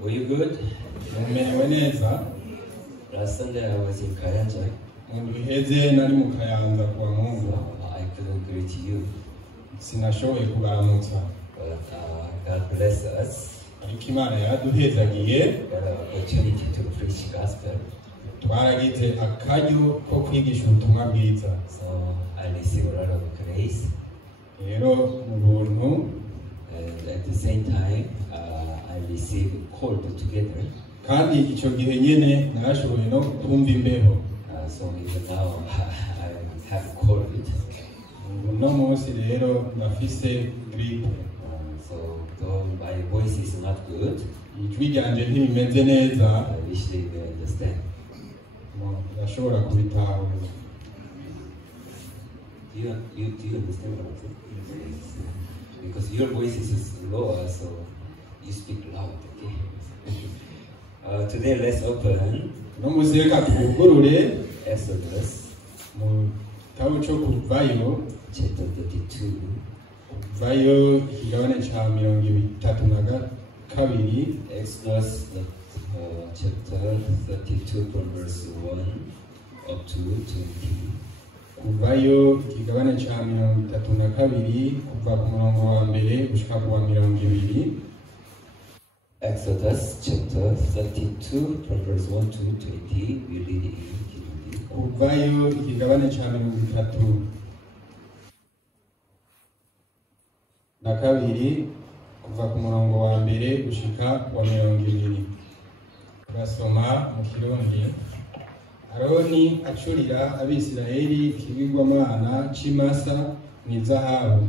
Were you good? Last Sunday I was in Kayanja. I couldn't greet you. But God bless us. Got an opportunity to preach the gospel. So I receive a lot of grace. And at the same time, I receive a call together. So even now, I have cold. So though my voice is not good, I wish they will understand. Do you understand what I'm saying? Because your voice is lower, so you speak loud, okay? Today let's open Exodus chapter 32. Exodus chapter 32 from verse 1 up to 20. Exodus chapter 32 from verse 1 to 20. We read it in Aroni acurira abisirayeli ikigirwamana c'imasa n'izahabu.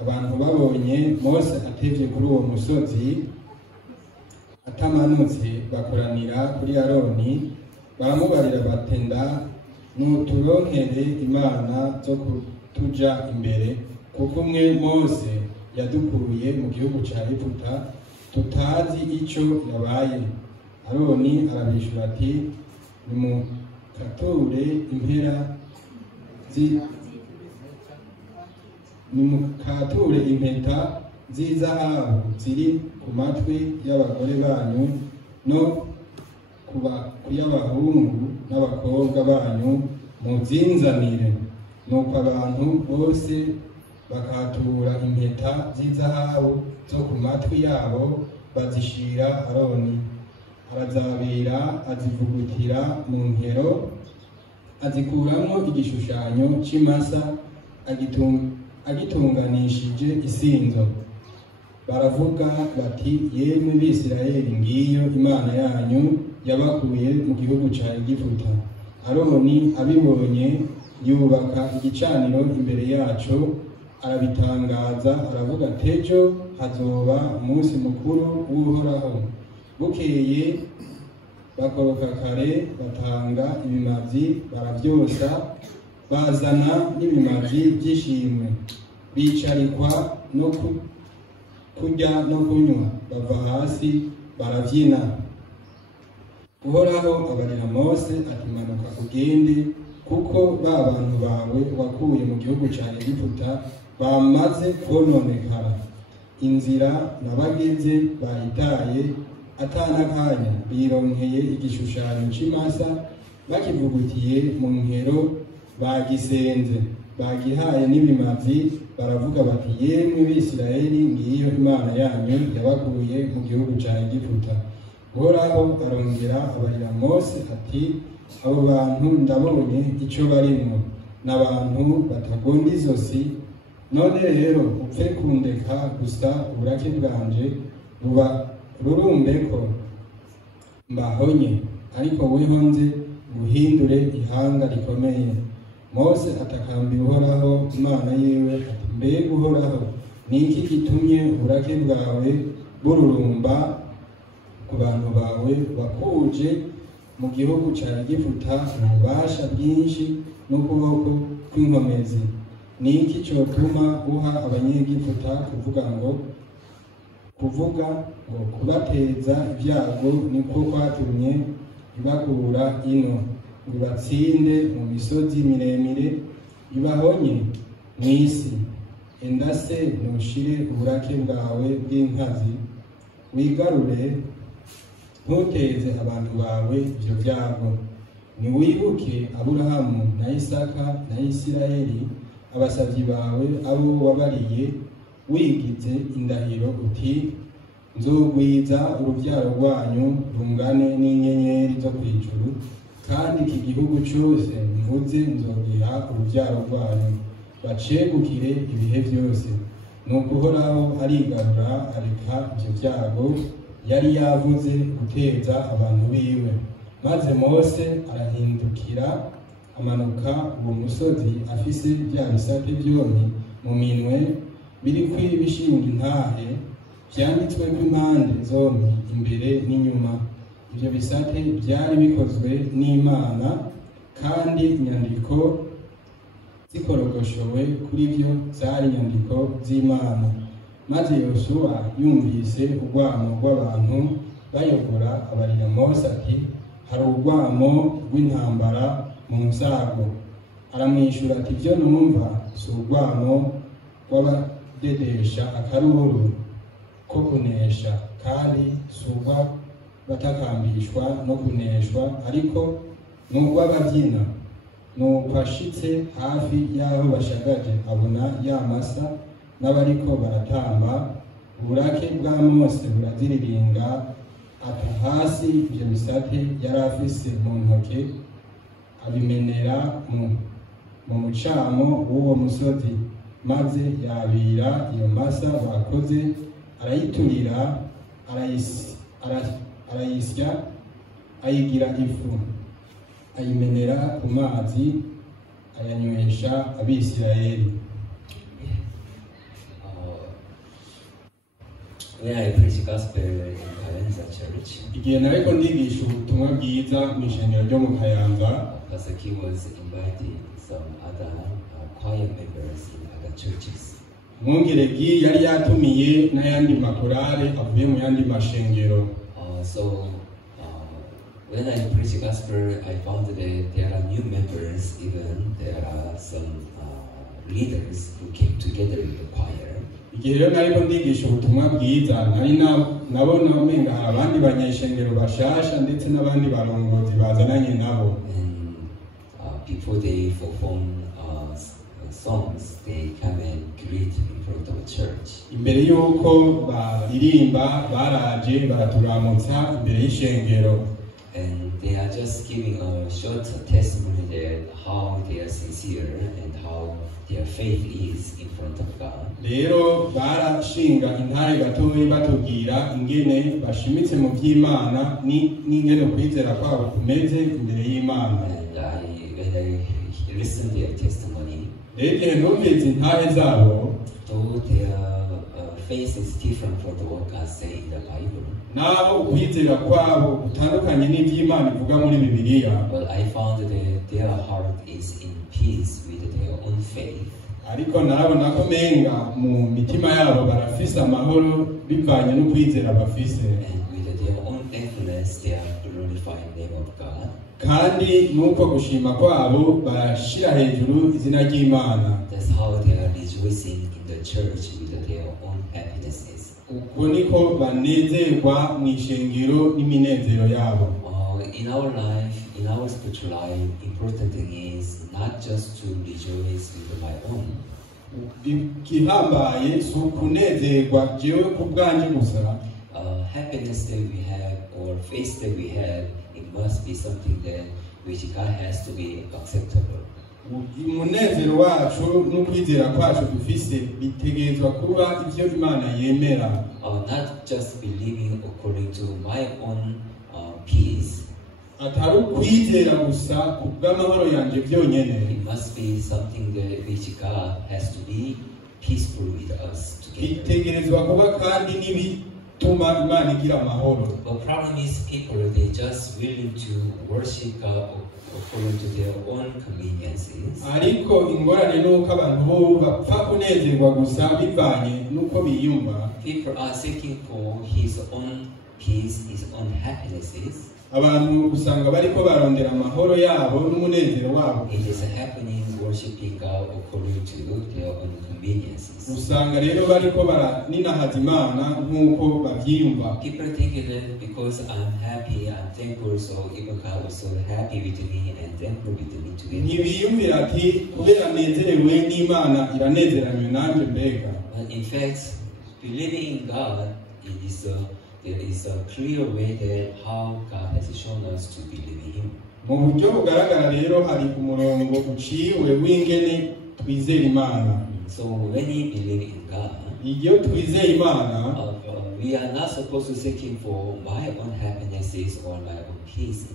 Abantu babonye Mose atevye kuri uwo musozi atamanutse, bakoranira kuri Aroni baramubarira batenda nuturonkere imana zo kutuja imbere, kuko umwe Mose yadukuye mu gihugu ca Egiputa tutazi ico yabaye. Aroni arabishura ati nimukature impeta z'izahabu ziri ku matwi y'abagore banyu no kuy'abahungu n'abakobwa banyu muzinzanire. Nuko abantu bose bakatura impeta z'izahabu zo ku matwi yabo bazishira Aroni. Arazabira azivugutira mu nkero, azikuramwo igishushanyo c'imasa, agitunganishije isinzo. Baravuga bati, yemwe Bisirayeli, ngiyo imana yanyu yabakuye mu gihugu ca Egiputa. Aroni abibonye yubaka igicaniro imbere yaco, arabitangaza, aravuga ati, ejo hazoba umunsi mukuru w'Uhoraho. Bukeye bakoroka kare, batanga ibimazi baravyosa, bazana n'ibimazi by'ishimwe, bicarikwa no kurya no kunywa, bava hasi baravyina. Uhoraho abarira Mose ati, manuka ugende, kuko ba bantu bawe wakuye mu gihugu ca Egiputa bamaze kononekara. Inzira nabageze bayitaye, atanakanya bironkeye igishushanyo c'imasa, bakivugutiye mu nkero bagisenze, bagihaye n'ibimazi. Baravuga bati, yemwe Bisirayeli, ngiyo imana yanyu yabakuye mu gihugu ca Egiputa. Uhoraho arongera abarira Mose ati, abo bantu ndabonye ico barimwo, n'abantu batagonda izosi. None rero upfe kundeka gusa uburake bwanje buba rurumbeko mbahonye, ariko weho nze guhindure ihanga rikomeye. Mose atakambira Uhoraho imana yiwe ati, mbega Uhoraho, niki gitumye uburake bwawe bururumba ku bantu bawe bakuje mu gihugu ca Egiputa ububasha bwinshi n'ukuboko kw'inkomezi? Niki cotuma uha abanyegiputa kuvuga ngo kubateza ibyago niko kwatumye ibakura ino, ngo batsinde mu misozi miremire, ibahonye mw'isi? enda se ntushire uburake bwawe bw'inkazi wigarure ntuteze abantu bawe ibyo byago. Niwibuke Aburahamu na Isaka na Isirayeli abasabyi bawe abo wabariye wigize indahiro uti nzogwiza urubyaro rwanyu rungane n'inyenyeri zo kw'ijuru, kandi iki gihugu cyose mvuze nzogiha urubyaro rwanyu bacegukire ibihe byose. Nuko Uhoraho arigarura areka ibyo byago yari yavuze guteza abantu biwe. Maze Mose arahindukira amanuka uwo musozi afise bya bisate byombi mu minwe biriko ibishinga intahe byanditswe ku impande zombi imbere n'inyuma. Ibyo bisate byari bikozwe n'Imana, kandi inyandiko zikorogoshowe kuri byo zari inyandiko z'Imana. Maze Yosuwa yumvise urwamo rw'abantu bayobora abarira Mose ati hari urwamo rw'intambara mu nsago. Aramwishyura ati ibyo numva si urwamo rw'abadedesha akaruru ko kunesha, kandi si urw'abatakambishwa no kuneshwa, ariko ni urw'ababyina. Nuko ashitse hafi y'aho bashagaje abona ya masa n'abariko baratamba, uburake bwa Mose buraziriringa ata hasi ibyo bisate yari afise mu ntoke, abimenera mu mucamo w'uwo musozi. Maze yabira iyo masa bakoze, arayiturira, arayisya, ayigira ifu, ayimenera ku mazi, ayanywesha Abisirayeli. When I preach gospel in Kayanza Church, igihe nariko ndigisha ubutumwa bwiza mu ishengero ryo mu Kayanza, Pastor Kim was inviting some other choir members in other churches. Mwongeregi yari yatumiye n'ayandi makorale avuye mu yandi mashengero. When I preach gospel, I found that there are new members, even there are some leaders who came together in the choir. Igihe rero nariko ndigisha ubutumwa bwiza, nari nabona umenga hari abandi banyeshengero bashasha ndetse n'abandi barongozi bazananye nabo. And people, they perform songs, they come and greet in front of the church. Imbere yuko baririmba baraje baraturamutsa imbere y'ishengero. And they are just giving a short testimony that how they are sincere and how their faith is in front of God. Rero barashinga intare gatoyi batubwira ingene bashimitse mu by'Imana n'ingene kwizera kwabo kumeze imbere y'Imana. And when I listened to their testimony, igihe numvise intare zabo, though their faith is different from what God says in the Bible, naho ukwizera kwabo gutandukanye n'iby'Imana ivuga muri Bibiliya, but I found that their heart is in peace with their own faith. Ariko narabona ko menga mu mitima yabo barafise amahoro bivanye n'ukwizera bafise. And with their own thankfulness, they are glorifying the name of God. Kandi nuko gushima kwabo barashira hejuru izina ry'Imana. That's how they are rejoicing in the church with their own happinesses. Uko niko banezerwa mu ishengero n'iminezero yabo. In our life, in our spiritual life, important thing is not just to rejoice with my own. Igihambaye si ukunezerwa jewe ku bwanjye gusa. Happiness that we have or faith that we have, it must be something that which God has to be acceptable. Umunezero wacu n'ukwizera kwacu dufise bitegerezwa kuba ivyo Imana yemera. Not just believing according to my own peace. Atari ukwizera gusa ku bw'amahoro yanje byonyene. It must be something that which God has to be peaceful with us together. Bitegerezwa kuba kandi n'ibituma Imana igira amahoro. The problem is people, they just willing to worship God according to their own conveniences. Ariko ingorane nuko abantu bo bapfa kunezerwa gusa bivanye nuko biyumva. People are seeking for his own his own happinesses. Abantu usanga bariko barondera amahoro yabo n'umunezero wabo. It is happening worshiping God according to their own conveniences. Usanga rero bariko baraninahaza Imana nk'uko bavyiyumva. People think that because I'm happy, I'm thankful, so even God was so happy with me and thankful with me together. Ntibiyumvira ati kubera nezerewe n'Imana iranezeranywe nanje mbega. But in fact, believing in God, there is a clear way that how God has shown us to believe in Him. Mu buryo bugaragara rero hari umurongo uciwe w'ingene twizera Imana. So when we believe in God, iyo twizera Imana, we are not supposed to seek Him for my own happinesses or my own peace.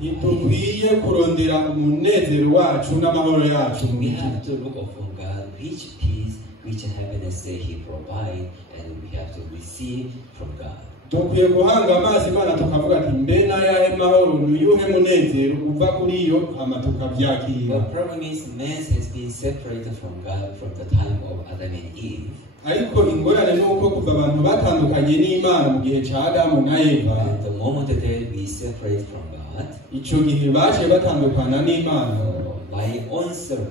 Ntitukwiye kurondera umunezero wacu n'amahoro yacu. We have to look upon God, which peace, which happiness that He provides, and we have to receive from God. Dukwiye guhanga amazi Imana tukavuga ati mbe n'ayahe mahoro n'uyuhe munezero uva kuri yo hama tukavyakira. The problem is man has been separated from God from the time of Adam and Eve. Ariko ingorane nuko kuva abantu batandukanye n'Imana mu gihe ca Adamu na Eva, And the moment that we separate from God, ico gihe baje batandukana n'Imana.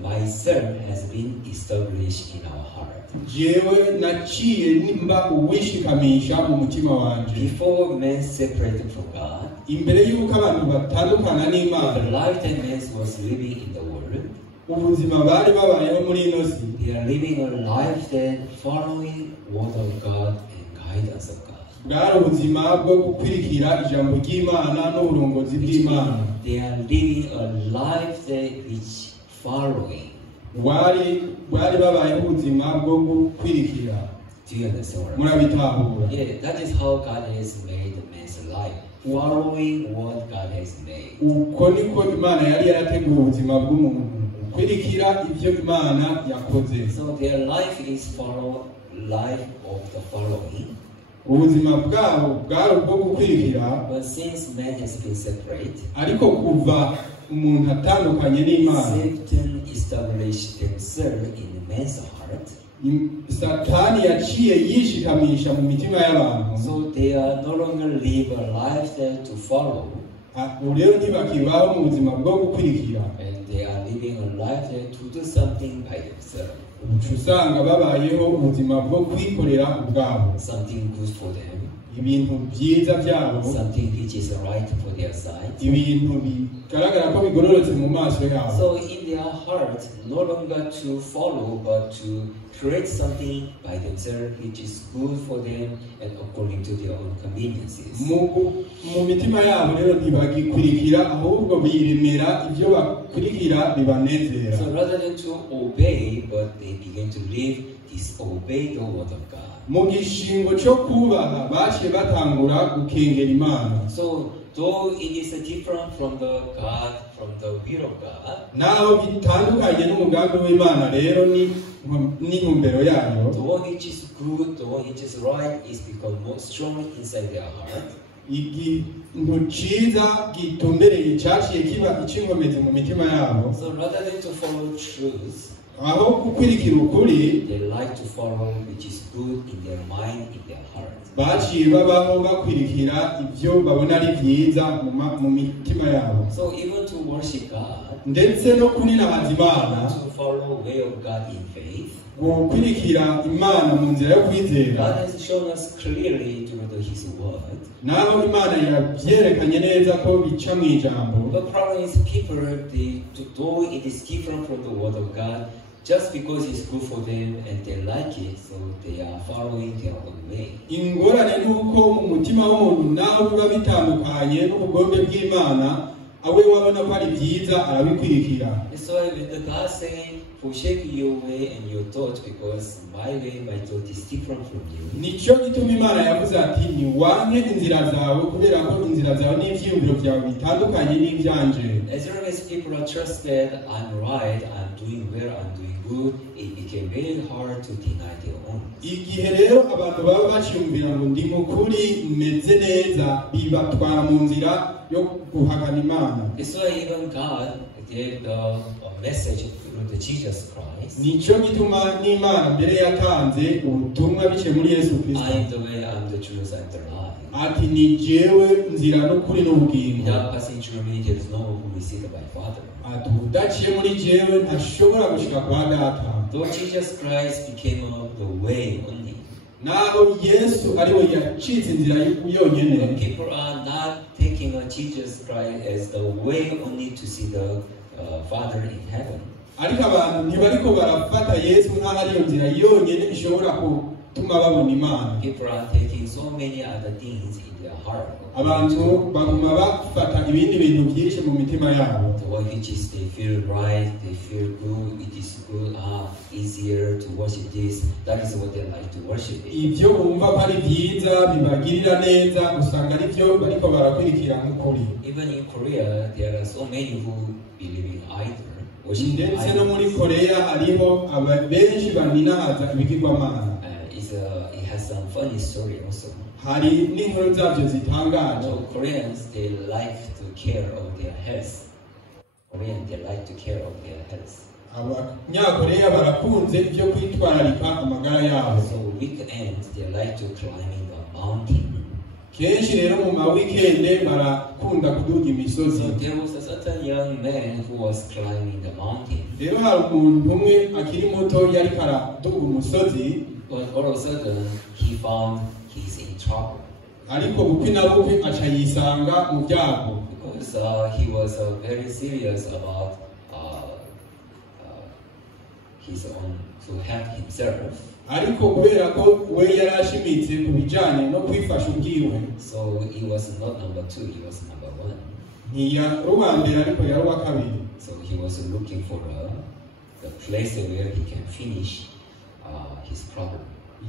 myself has been established in our heart. Jewe naciye nimba uwishikamisha mu mutima wanje. Before man separated from God, Imbere yuko abantu batandukana the n'Imana, life that man was living in the world, ubuzima bari babayeho muri ino si, they are living a life that following word of God and guidance of God. bwari ubuzima bwo gukurikira ijambo ry'Imana n'uburongozi bw'Imana. They are living a life that which following. Bwari babayeho ubuzima bwo gukurikira. Do you understand what I'm Murabitahura? saying? Yeah, that is how God has made man's life. Following what God has made. Uko niko Imana yari yarateguye ubuzima bw'umuntu, gukurikira ibyo Imana yakoze. So their life is life of the following. Ubuzima bwabo bwari ubwo gukurikira, But since man has been separate, ariko kuva umuntu atandukanye n'Imana, Satan established himself in man's heart. Satani yaciye yishikamisha mu mitima y'abantu. So they are no longer live a life there to follow. Rero ntibakibaho mu buzima bwo gukurikira, And they are living a life there to do something by themselves. uca usanga babayeho ubuzima bwo kwikorera ubwabo, Something good for them. ibintu byiza byabo, Something which is right for their side. ibintu bigaragara ko bigororotse mu maso yabo. So in their heart, no longer to follow, but to create something by themselves which is good for them and according to their own conveniences. Mu mitima yabo rero ntibagikurikira, ahubwo biremera ibyo bakurikira bibanezera. So rather than to obey, but they begin to live, disobey the word of God. Mu gishingo cyo kubaha baciye batangura gukengera Imana. So though it is different from the God, from the will of God, naho bitandukanye n'umugambi w'Imana rero ni n'intumbero yayo, the one which is good, the one which is right is become more strong inside their heart. ikintu ciza gitumbereye cyaciye kiba icy'inkomezi mu mitima yabo. So rather than to follow truth, aho gukurikira ukuri, they like to follow which is good in their mind, in their heart. baciye babaho bakurikira ibyo babona ari byiza mu mitima yabo. So even to worship God, ndetse no kuninahaza Imana, to follow way of God in faith, gukurikira Imana mu nzira yo God kwizera, has shown us clearly through His word. naho Imana yabyerekanye neza ko bica mu ijambo. The problem is people, though it is different from the word of God, just because it's good for them and they like it, so they are following their own way. Ingorane nuko mu mutima w'umuntu naho biba bitandukanye n'ubugombe bw'Imana, awe wabona ko ari byiza arabikurikira. That's why when the God saying, forsake your way and your thoughts, because my way, my thought is different from you. Nicyo gituma Imana yavuze ati niwanke inzira zawe kubera ko inzira zawe n'ivyiyumviro byawe bitandukanye n'ivyanje. As long as people are trusted, I'm right, I'm doing well, I'm doing good, it became very hard to deny their own. Igihe rero abantu baba baciyumvira ngo ndi mukuri meze neza, bibatwara mu nzira yo guhakana Imana. imana. That's why even God gave a message through the Jesus Christ. Nico gituma n'Imana mbere yatanze ubutumwa bice muri Yesu Kristo. I am the way, I am the truth, I am the life. Ati ni jewe nzira n'ukuri n'ubugingo. Without passing through me, there is no one who will see the Father. Ati udaciye muri jewe ntashobora gushika kwa Data. Lord Jesus Christ became the way only. Naho Yesu ariwe yacitse inzira yonyene. People are not taking Jesus Christ as the way only to see the Father in heaven. Ariko abantu ntibariko barafata Yesu nk'aho ariyo nzira yonyene ishobora gutuma babona Imana. People are taking so many other things in their heart. Abantu baguma bafata ibindi bintu byinshi mu mitima yabo. The way which is they feel right, they feel good, it is good, easier to worship this. That is what they like to worship. Ibyo bumva ko ari byiza bibagirira neza usanga ari byo bariko barakurikira nk'ukuri. Even in Korea, there are so many who believe in idol. Ndetse no muri Korea hariho benshi baninahaza ibigirwamana. It has some funny story also. Hari n'inkuru zabyo zitangaje. So Koreans, they like to care of their health. Koreans, they like to care of their health. Abanyakoreya barakunze ibyo kwitwararika amagara yabo. So weekend, they like to climb the mountain. Kenshi rero mu ma weekend barakunda kuduga imisozi. So there was a certain young man who was climbing the mountain. Rero hari umuntu umwe akiri muto yari karaduga umusozi. But all of a sudden, he found he's in trouble. Ariko bukwi na bukwi aca yisanga mu byago. Because he was very serious about his own to help himself. Ariko kubera ko we yarashimitse ku bijanye no kwifasha ubwiwe. So he was not number 2, he was number 1. Ntiya rubambere ariko yari uwa kabiri. So he was looking for the place where he can finish his problem.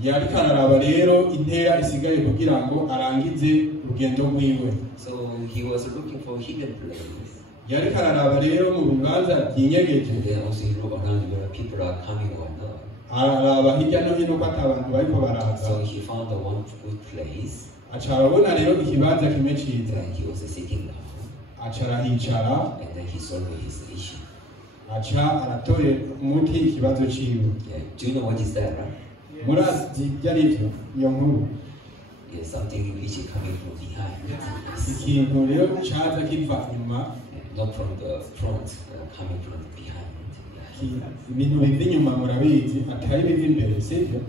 Yari kararaba rero intera isigaye kugira ngo arangize urugendo rwiwe. So he was looking for hidden places. Yari kararaba rero mu bibanza byinyegeje. And then also he looked around where people are coming or not. Araraba hirya no hino ko atabantu bariko baraza. So he found the one good place. Aca arabona rero ikibanza kimwe ciza. And he was sitting down. Aca arahicara. And then he solved his issue. Aca aratorera umuti ikibazo ciwe. Yeah. Do you know what is that, right? Murazi byari byo iyo nkuru. Yeah, something which is coming from behind. Ikintu rero caza kiva inyuma. Not from the front, coming from behind. Ibintu biva inyuma murabizi atari biva imbere sibyo?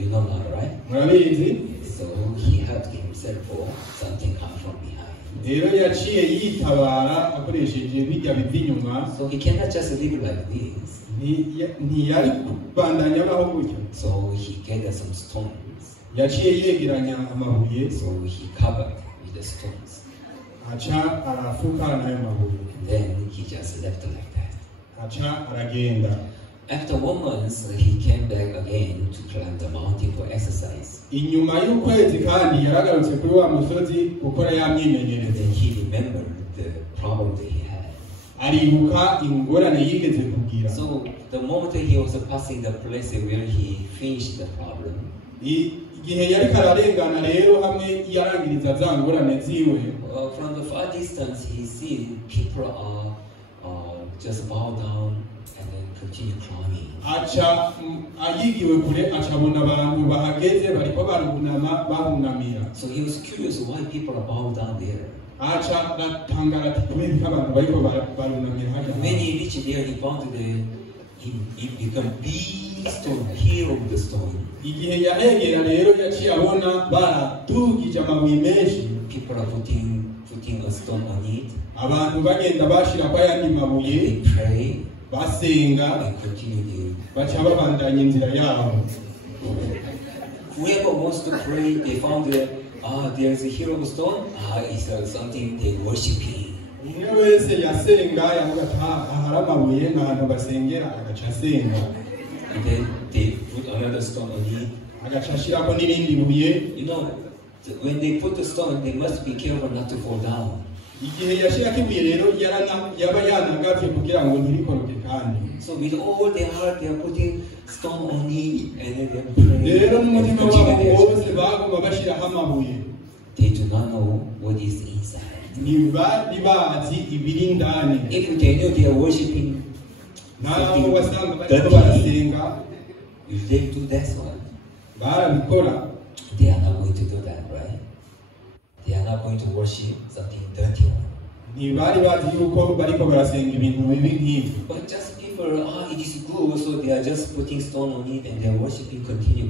You know that, right? Murabizi? So he helped himself for something coming from behind. Rero yaciye yitabara akoresheje bijya biva inyuma. So he cannot just live like this. Ntiyari kubandanya abaho gutyo. So he gathered some stones. Yaciye yegeranya amabuye. So he covered with the stones. Aca arafuka n'ayo mabuye. And then he just left like that. Aca aragenda. After 1 month, he came back again to climb the mountain for exercise. Inyuma y'ukwezi kandi yaragarutse kuri wa musozi gukora ya myimenyerezo. Then he remembered the problem that he had. Aribuka ingorane yigeze kugira. So the moment he was passing the place where he finished the problem, igihe yari kararengana rero hamwe yarangiriza za ngorane ziwe. From the far distance, he see people are just bow down and then continue climbing. Aca ayigiwe kure acabona abantu bahageze bariko barunama bahunamira. So he was curious why people are bowed down there. Aca ratangara ati kubera ko abantu bariko barunamira hajya. When he reached there, he found he become big stone, hero of the stone. Igihe yahegera rero yaciye abona baradugije amabuye menshi. People are putting a stone on it. Abantu bagenda bashira kwa yandi mabuye. They pray. Basenga. They continue. Baca babandanya inzira yabo. Whoever wants to pray, they found there's a hero stone. It's something they worshiping. Umwe wese yasenga yavuga ati ahari amabuye n'ahantu basengera agaca asenga. And then they put another stone on it. Agaca ashirako n'irindi buye. You know, when they put the stone, they must be careful not to fall down. Igihe yashirako ibuye rero yaba yanagavye kugira ngo ntirikoroke kandi. So with all their heart, they are putting stone on it and then they are praying. Rero n'umutima wabo wose baguma bashiraho amabuye. they do not know what is inside. ntibari bazi ibiri indani. If they knew they are worshiping Nabo wasanga bariko dirty, barasenga if they do that one, barabikora, they are not going to do that, right? They are not going to worship something dirty one. ntibari bazi yuko bariko barasenga ibintu bibi nk'ivyo. But just people, it is good, so they are just putting stone on it and they are worshiping, continue.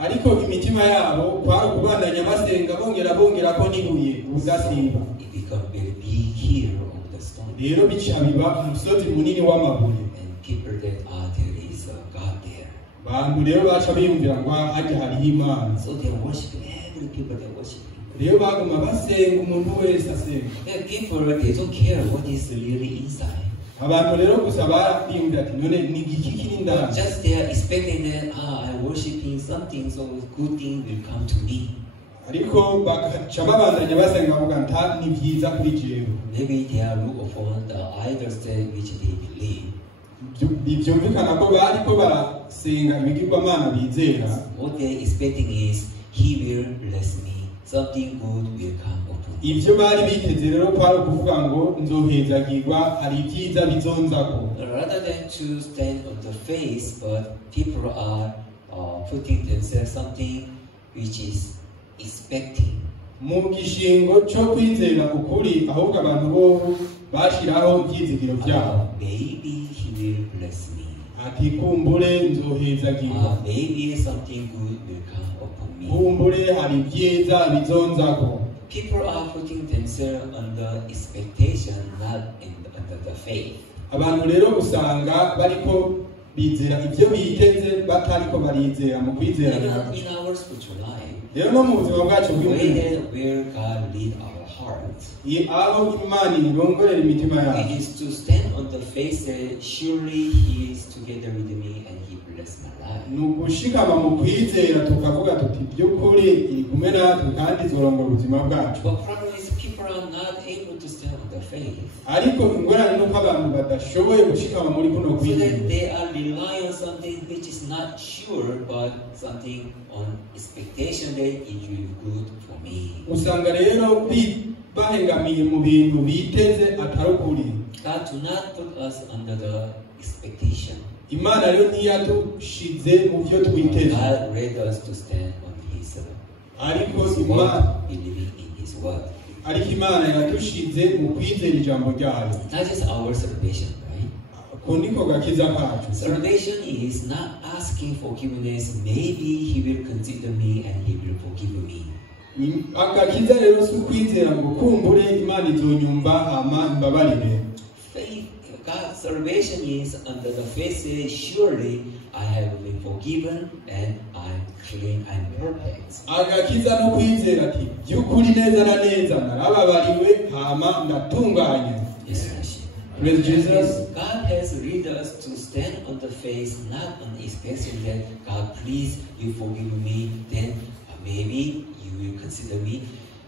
Ariko imitima yabo kwari kubandanya basenga bongerako n'ibuye udasimba. It becomes very big hill of the stone. Rero bica biba umusozi munini w'amabuye. And people that there is a God there. Bantu rero baca biyumvira ngo hajya hariho Imana. So they are worshiping, every people they are worshiping. Rero baguma basenga umuntu wese asenga. And people, they don't care what is really inside. Abantu rero gusa bariyumvira ati none ni igiki kiri indani. Just they are expecting that, I'm worshiping something, so good thing will come to me. Ariko bagaca babandanya basenga bavuga nta ni byiza kuri jewe. Maybe they are look upon the idols which they believe. Byumvikana ko bariko barasenga ibigirwamana bizera. What they are expecting is, He will bless me. Something good will come upon me. Ibyo bari biteze rero kwari kuvuga ngo nzohezagirwa hari ibyiza bizonzako. Rather than to stand on the face, but people are putting themselves something which is expecting. Mu gishingo cyo kwizera ukuri ahubwo abantu bo bashiraho ibyizigiro byabo. Maybe He will bless me. Ati kumbure nzohezagirwa. Maybe something good will come upon me. Kumbure hari ibyiza bizonzako. People are putting themselves under expectation, not under the faith. Abantu rero usanga bariko bizera ibyo biteze batariko barizera mu kwizera. In our spiritual life, rero no mu buzima bwacu bw'umubiri, where God lead our hearts, aho Imana irongorera imitima yacu. it is to stand on the face that surely He is together with me and He bless my life. Ni ugushikama mu kwizera tukavuga tuti by'ukuri iri kumwe natwe kandi izorongora ubuzima bwacu. But problem is people are not able to stand on the faith. Ariko ingorane nuko abantu badashoboye gushikama muri kuno So kwizera. that they are relying on something which is not sure, but something on expectation that it will be good for me. Usanga rero bahengamiye mu bintu biteze atari ukuri. God do not put us under the expectation. Imana rero ntiyadushize mu byo twiteze. God led us to stand on His Imana believing in His word. Ariko Imana yadushize mu kwizera ijambo ryayo. That is our salvation, right? Ko niko gakiza kacu. Salvation is not asking forgiveness. Maybe He will consider me and He will forgive me. Agakiza rero si ukwizera ngo kumbure Imana izonyumva hama imbabarire. Faith, God's salvation is under the faith that surely I have been forgiven and I'm clean and perfect. Agakiza no kwizera ati by'ukuri neza na neza narababariwe hama ndatunganye. Yes, Praise Jesus. God has led us to stand on the faith, not on the expectation that God, please, you forgive me, then maybe you will consider me.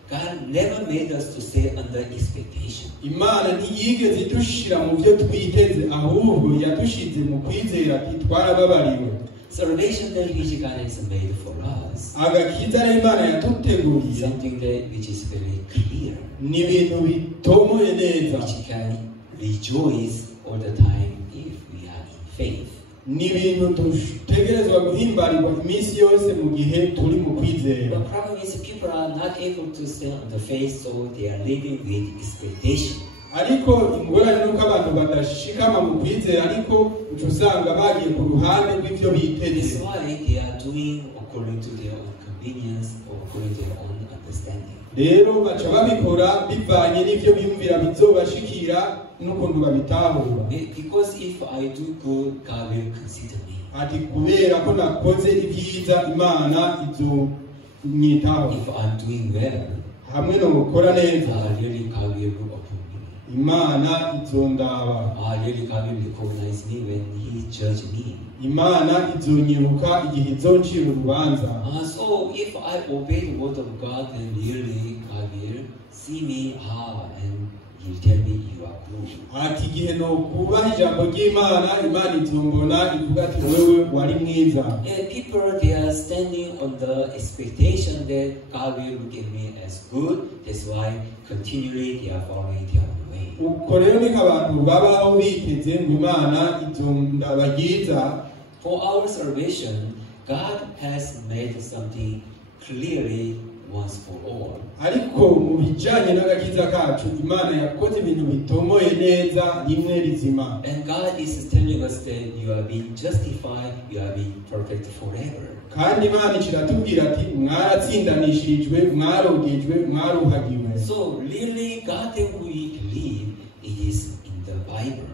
God never made us to stay under expectation. Imana ntiyigeze idushira mu byo twiteze ahubwo yadushize mu kwizera ati twarababariwe. Salvation that which God has made for us. Agakiza rero Imana yatuteguriye. Something that which is very clear. Ni ibintu bitomoye neza. Which can rejoice all the time if we are in faith. Ni ibintu dutegerezwa guhimbarirwa iminsi yose mu gihe turi mu kwizera. The problem is people are not able to stand on the faith, so they are living with expectation. Ariko ingorane nuko abantu badashikama mu kwizera ariko usanga bagiye ku ruhande rw'ibyo biteze. That's why they are doing according to their own convenience or according to their own understanding. Rero baca babikora bivanye n'ibyo biyumvira bizobashikira n'ukuntu babitahura. Because if I do good, God will consider me. Ati kubera ko nakoze ibyiza Imana izonyitaho. If I'm doing well, hamwe no gukora neza really God will look upon me. Imana izondaba. Really God will recognize me when He judge me. Imana izonyiruka igihe izoncira urubanza. So if I obey the word of God, then really God will see me and He'll tell me you are good. ati igihe nokubaha ijambo ry'Imana, Imana izombona ivuga ati wewe wari mwiza. Yeah, people, they are standing on the expectation that God will look at me as good. That's why continually they are following their own way. Uko rero niko abantu babaho biteze ngo Imana izondabagiza. For our salvation, God has made something clearly once for all. Ariko mu bijanye n'agakiza kacu, Imana yakoze ibintu bitomoye neza rimwe rizima. And God is telling us that you are being justified, you are being perfect forever. Kandi Imana ikiratubwira ati mwaratsindanishirijwe, mwarogejwe, mwaruhagiwe. So really, God that we believe is in the Bible.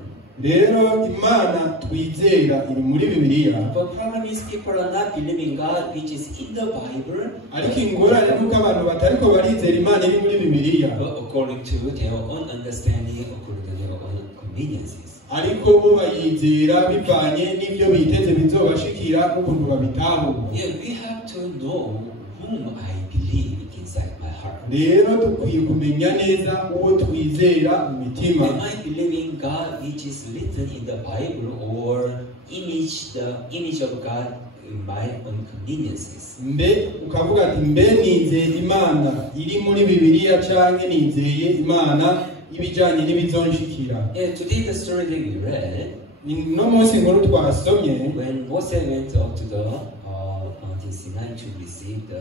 Rero Imana twizera iri muri Bibiliya. But problem is people are not believing God which is in the Bible. Ariko ingorane nuko abantu batariko barizera Imana iri muri Bibiliya. But according to their own understanding, according to their own conveniences. Ariko bo bayizera bivanye n'ibyo biteze bizobashikira n'ukuntu babitahura. Yeah, we have to know whom I believe inside my heart. Rero dukwiye kumenya neza uwo twizera mu mitima. Am I believing God which is written in the Bible or the image of God in my own conveniences? Mbe ukavuga ati mbe nizeye Imana iri muri Bibiliya canke nizeye Imana ibijanye n'ibizonshikira. Yeah, today the story that we read, no munsi nkuru twasomye, when Moses went up to the mountain Sinai to receive the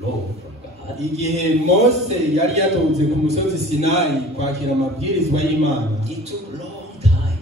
law from God, igihe Mose yari yatonze ku musozi Sinayi kwakira amabwirizwa y'Imana, it took a long time.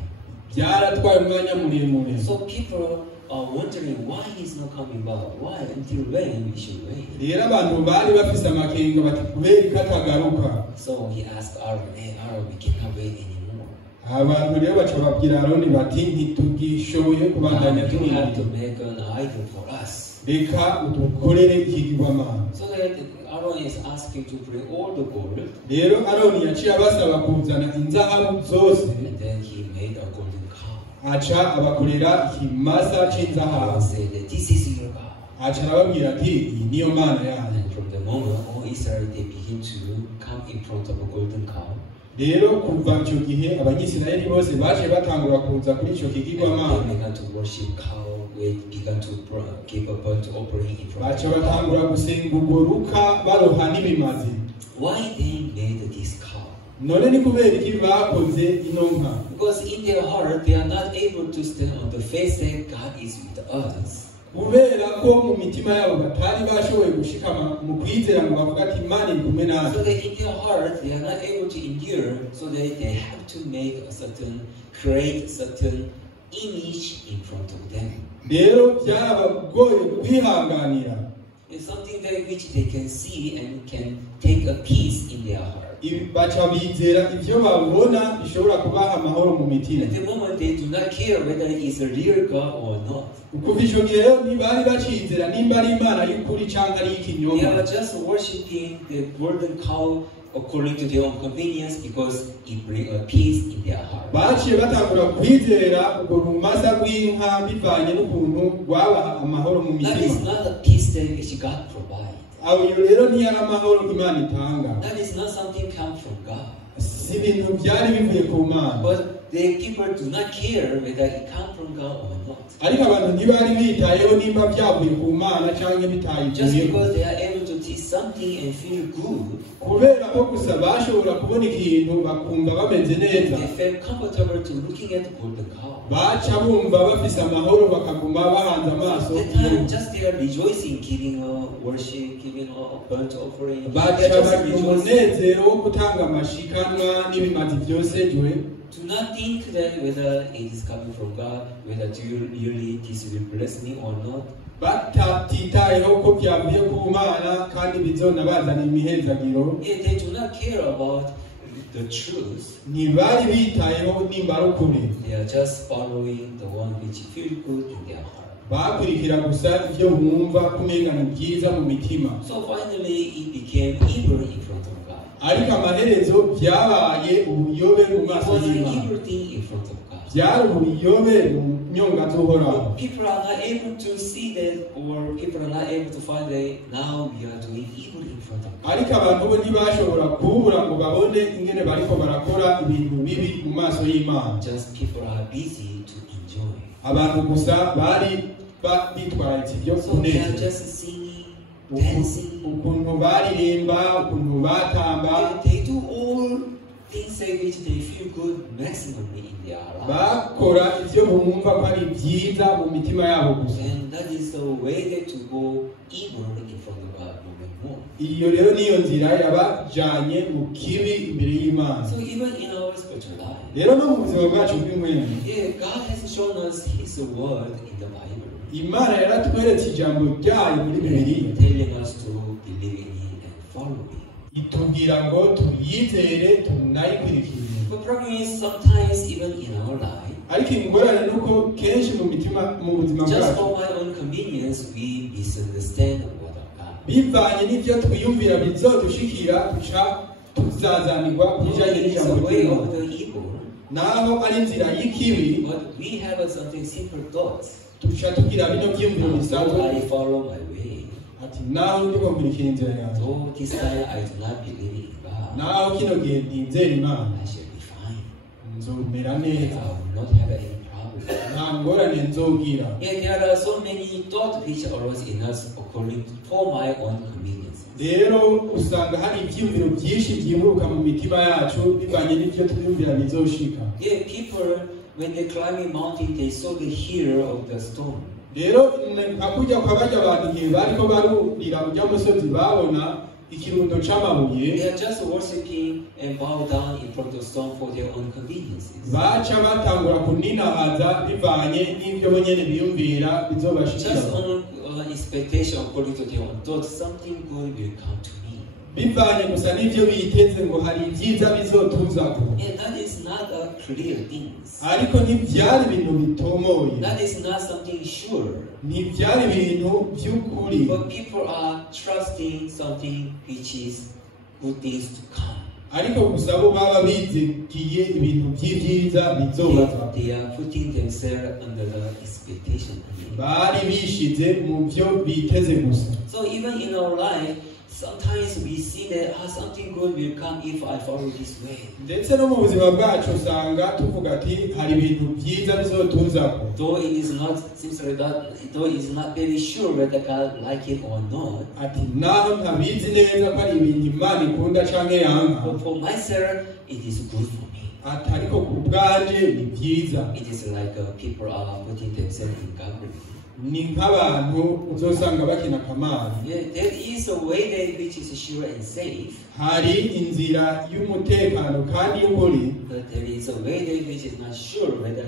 byaratwaye umwanya muremure. So people are wondering why he's not coming back. Why? Until when we should wait? Rero abantu bari bafise amakenga bati kubera ikatagaruka. So he asked Aaron, hey Aaron, we cannot wait anymore. Abantu rero baca babwira Aroni bati ntitugishoboye kubandanya You turi. have to make an idol for us. Reka udukorere ikigirwamana. So that Aaron is asking to bring all the gold. Rero Aroni yaciye abasaba kuzana inzahabu zose, And then he made a golden cow. aca abakorera ikimasa Aaron c'inzahabu. said that this is your God. Aca arababwira ati iyi niyo mana yanyu. And from the moment all Israel they begin to come in front of a golden cow. Rero kuva icyo gihe abanyisirayeli bose baje batangura kuza kuri icyo And they kigirwamana, began to worship cow. They began to give a burnt offering in front baca of the cow. batangura gusenga urwo ruka baroha n'ibimazi. Why they made this cow? None ni kubera iki bakoze ino nka? Because in their heart they are not able to stand on the face that God is with us. Kubera ko mu mitima yabo batari bashoboye gushikama mu kwizera ngo bavuga ati Imana iri kumwe So natwe. that in their heart they are not able to endure, so that they have to create certain image in front of them. Rero byarabagoye kwihanganira. It's something that which they can see and can take a peace in their heart. Baca bizera ivyo babona bishobora kubaha amahoro mu mitima. At the moment they do not care whether it is a real God or not. Kuva icyo gihe rero ntibari bacizera nimba ari Imana y'ukuri canke ari They ikinyoma. are just worshiping the golden cow according to their own convenience because it brings a peace in their heart. Baciye batangura kwizera urwo rumasa rw'inka bivanye n'ukuntu rwabaha amahoro mu That is mitima. not a peace that which God provides. Ayo rero ntiyari amahoro Imana itanga. That is not something come from God. Si ibintu byari bivuye ku Mana. But the people do not care whether it come from God or not. Ariko abantu ntibari bitayeho nimba byavuye ku Mana canke Just bitayivuye. because they are able to teach something and feel good, Kubera ko gusa bashobora kubona ikintu bakumva bameze neza. they felt comfortable to looking at the golden cow. Baca bumva bafise amahoro bakaguma bahanze amaso. That time, just they are rejoicing, giving a worship, giving a burnt offering. They Baca are just bagira rejoicing. umunezero wo gutanga amashikanwa n'ibimazi byosejwe. Do not think that whether it is coming from God, whether really this will bless me or not. Batatitayeho ko byavuye ku Mana kandi bizonabazana imihezagiro. They do not care about the truth. Ntibari bitayeho nimba ari ukuri. They are just following the one which feel good in their heart. Bakurikira gusa ibyo bumva kumenga ni byiza mu mitima. So finally, it became evil in front of God. Ariko amaherezo byabaye ubuyobe mu It maso was an y'Imana. evil thing in front of God. Byari ubuyobe mu nyonga z'Uhoraho. People are not able to see that, or people are not able to find that now we are doing evil in front of God. ariko abantu bo ntibashobora kubura ngo babone ingene bariko barakora ibintu bibi mu maso y'Imana. Just people are busy to enjoy. Abantu gusa bari bitwaritse ibyo So they are kunezerwa. just singing, dancing. Ukuntu baririmba, ukuntu batamba, They do all things which they feel good maximally in their life. bakora ivyo bumva ko ari byiza mu mitima yabo gusa. And that is the way to go evil in front of God more and more. Iyo rero niyo nzira yabajanye mu kibi imbere y'Imana. So even in our spiritual life, Rero no mu buzima bwacu bw'imwene, God has shown us His word in the Bible, Imana yaratweretse ijambo ryayo muri Bibiliya, telling us to believe in Him and follow Him. itubwira ngo tuyizere tunayikurikire. The problem is sometimes even in our life, Ariko ingorane nuko kenshi mu buzima just bwacu for my own convenience, we misunderstand the word of God. bivanye n'ivyo twiyumvira bizodushikira tuzazanirwa No, kubijanye it is n'ijambo a way ry'Imana. of the evil, Naho ari inzira y'ikibi, but we have something simple thoughts. tuca tugira bino vyiyumviro So bisanzwe I follow my way. ati naho ndiko nkurikira inzira yanjye, So this time I do not believe in God. naho kino gihe ndizera Imana, I shall be fine. nzomera I neza, will not have any problem. nta ngorane nzogira. Yeah, there are so many thoughts which arose in us according for my own convenience. Rero usanga hari ivyiyumviro vyinshi vyimuruka mu mitima yacu bivanye n'ivyo twiyumvira bizoshika. Yeah, people when they climb a mountain, they saw the hero of the stone. Rero hakurya kwa barya abantu igihe bariko barurira ujya musozi babona ikirundo c'amabuye, They are just worshiping and bow down in front of stone for their own conveniences. baca batangura kuninahaza bivanye n'ivyo bo nyene biyumvira Just bizobashikira, on expectation according to their own thoughts, something good will come to me. bivanye gusa n'ivyo biteze ngo hari ivyiza bizotuzako. And that is not a clear thing. Ariko ntivyari ibintu bitomoye, That is not something sure. ntivyari ibintu vy'ukuri, But people are trusting something which is good things to come. ariko gusa bo baba bizigiye ibintu vy'ivyiza bizobaza, They are putting themselves under the expectation. bari bishize mu vyo biteze gusa. So even in our life, sometimes we see that something good will come if I follow this way. Ndetse no mu buzima bwacu usanga tuvuga ati hari ibintu byiza bizotuzako, Though it is not seems like that, though it is not very sure whether God like it or not. ati naho ntabizi neza ko ari ibintu Imana ikunda canke yanka, But for myself, it is good for me. ati ariko ku bwanje ni byiza. It is like people are putting themselves in gambling. Ni nk'abantu uzosanga bakina kamari, Yeah, there is a way that which is sure and safe, hari inzira y'umutekano kandi y'ukuri, but there is a way that which is not sure whether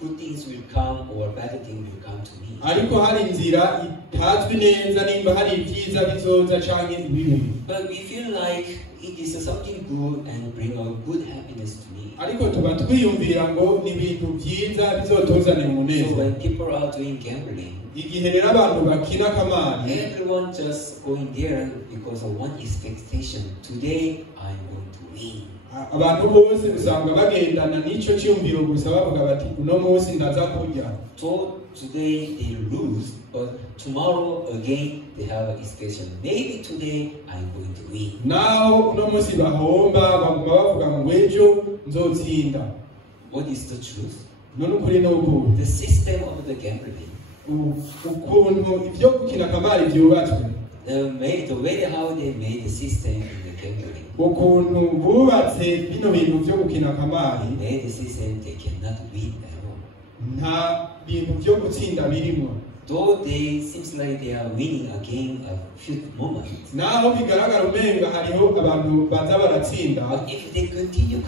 good things will come or bad things will come to me. ariko hari inzira itazwi neza nimba hari ibyiza bizoza canke ibibi. But we feel like it is something good and bring a good happiness to me. Ariko tuba twiyumvira ngo ni ibintu byiza bizotuzanira So umunezero. when people are doing gambling, Igihe rero abantu bakina kamari, everyone just going there because of one expectation. Today I'm going to win. abantu bose usanga bagendana n'ico cyumviro gusa bavuga bati uno munsi ndaza kurya. So today they lose, but tomorrow again they have an expectation. Maybe today I'm going to win. Naho uno munsi bahomba baguma bavuga ngo ejo nzotsinda. What is the truth? None ukuri n'ubu The system of the gambling, ukuntu ivyo gukina kamari vyubatswe, the way how they made the system in the gambling, ukuntu bubatse bino bintu vyo gukina kamari, made the system they cannot win at all. nta bintu vyo gutsinda birimo. Though they seems like they are winning a game a few moments, Naho bigaragara umenga hariho abantu baza baratsinda, but if they continue,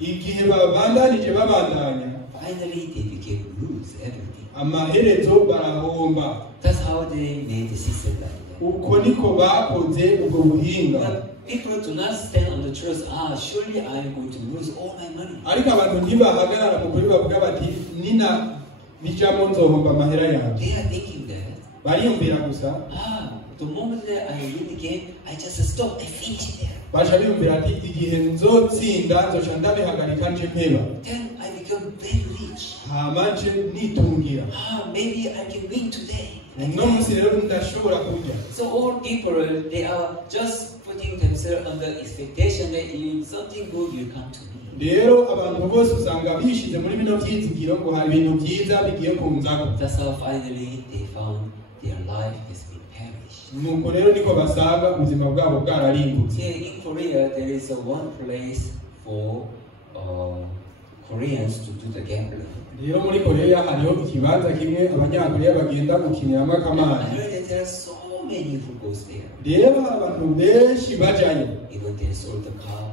igihe babandanije babandanya, finally they became lose everything. amaherezo barahomba. That's how they made the system like that. Uko niko bakoze ubwo buhinga. But people do not stand on the truth. Surely I am going to lose all my money. Ariko abantu ntibahagarara mu kuri bavuga bati nina bijamo nzohomba amahera yanjye. They are thinking that, Bariyumvira gusa, the moment that I win the game, I just stop, I finish it there. baca biyumvira ati igihe nzotsinda nzoca ndabihagarika nje mpeba. Then I become very rich. hamaje nitungira maybe I can win today. no munsi rero ndashobora kurya. So all people, they are just putting themselves under expectation that something good will come to me. Rero abantu bose usanga bishize muri bino byizigiro ngo hari ibintu byiza bigiye kunzako. That's how finally they found their life has been perished. Nuko rero niko basanga ubuzima bwabo bwararimbutse. Yeah, in Korea there is one place for Koreans to do the gambling. Rero muri Korea hariho ikibanza kimwe abanyakoreya bagenda gukiniramo I akamari. heard that there are so many who goes there. Rero abantu benshi bajayo Even they sold the car,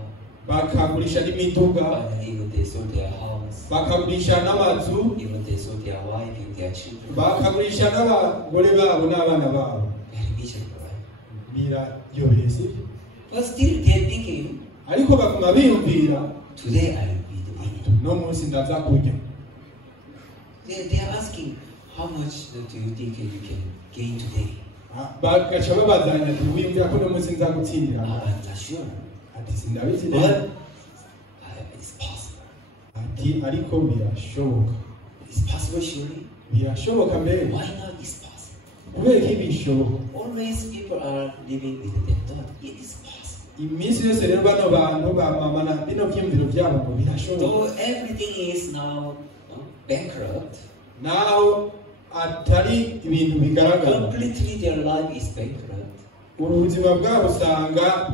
bakagurisha n'imiduga, and even they sold their house, bakagurisha n'amazu, even they sold their wife and their children. bakagurisha n'abagore babo n'abana babo. Very miserable, right? Birayobeye sibyo? But still they're thinking, Ariko baguma biyumvira today I will be the winner. no munsi ndaza kurya. They are asking, how much do you think you can gain today? Bagaca babazanya ati wiyumvira ko no munsi nza gutsindira. I'm not sure. Ati sindabizi But neza. it's possible. Ati ariko birashoboka. It's possible, surely. Birashoboka mbere. Why not? It's possible. Kubera ko bishoboka. Always people are living with the thought, it is possible. Iminsi yose rero bano bantu bamamana bino byumviro byabo ngo birashoboka. Though everything is now bankrupt, Naho atari ibintu bigaragara. completely their life is bankrupt. Ubuzima bwabo usanga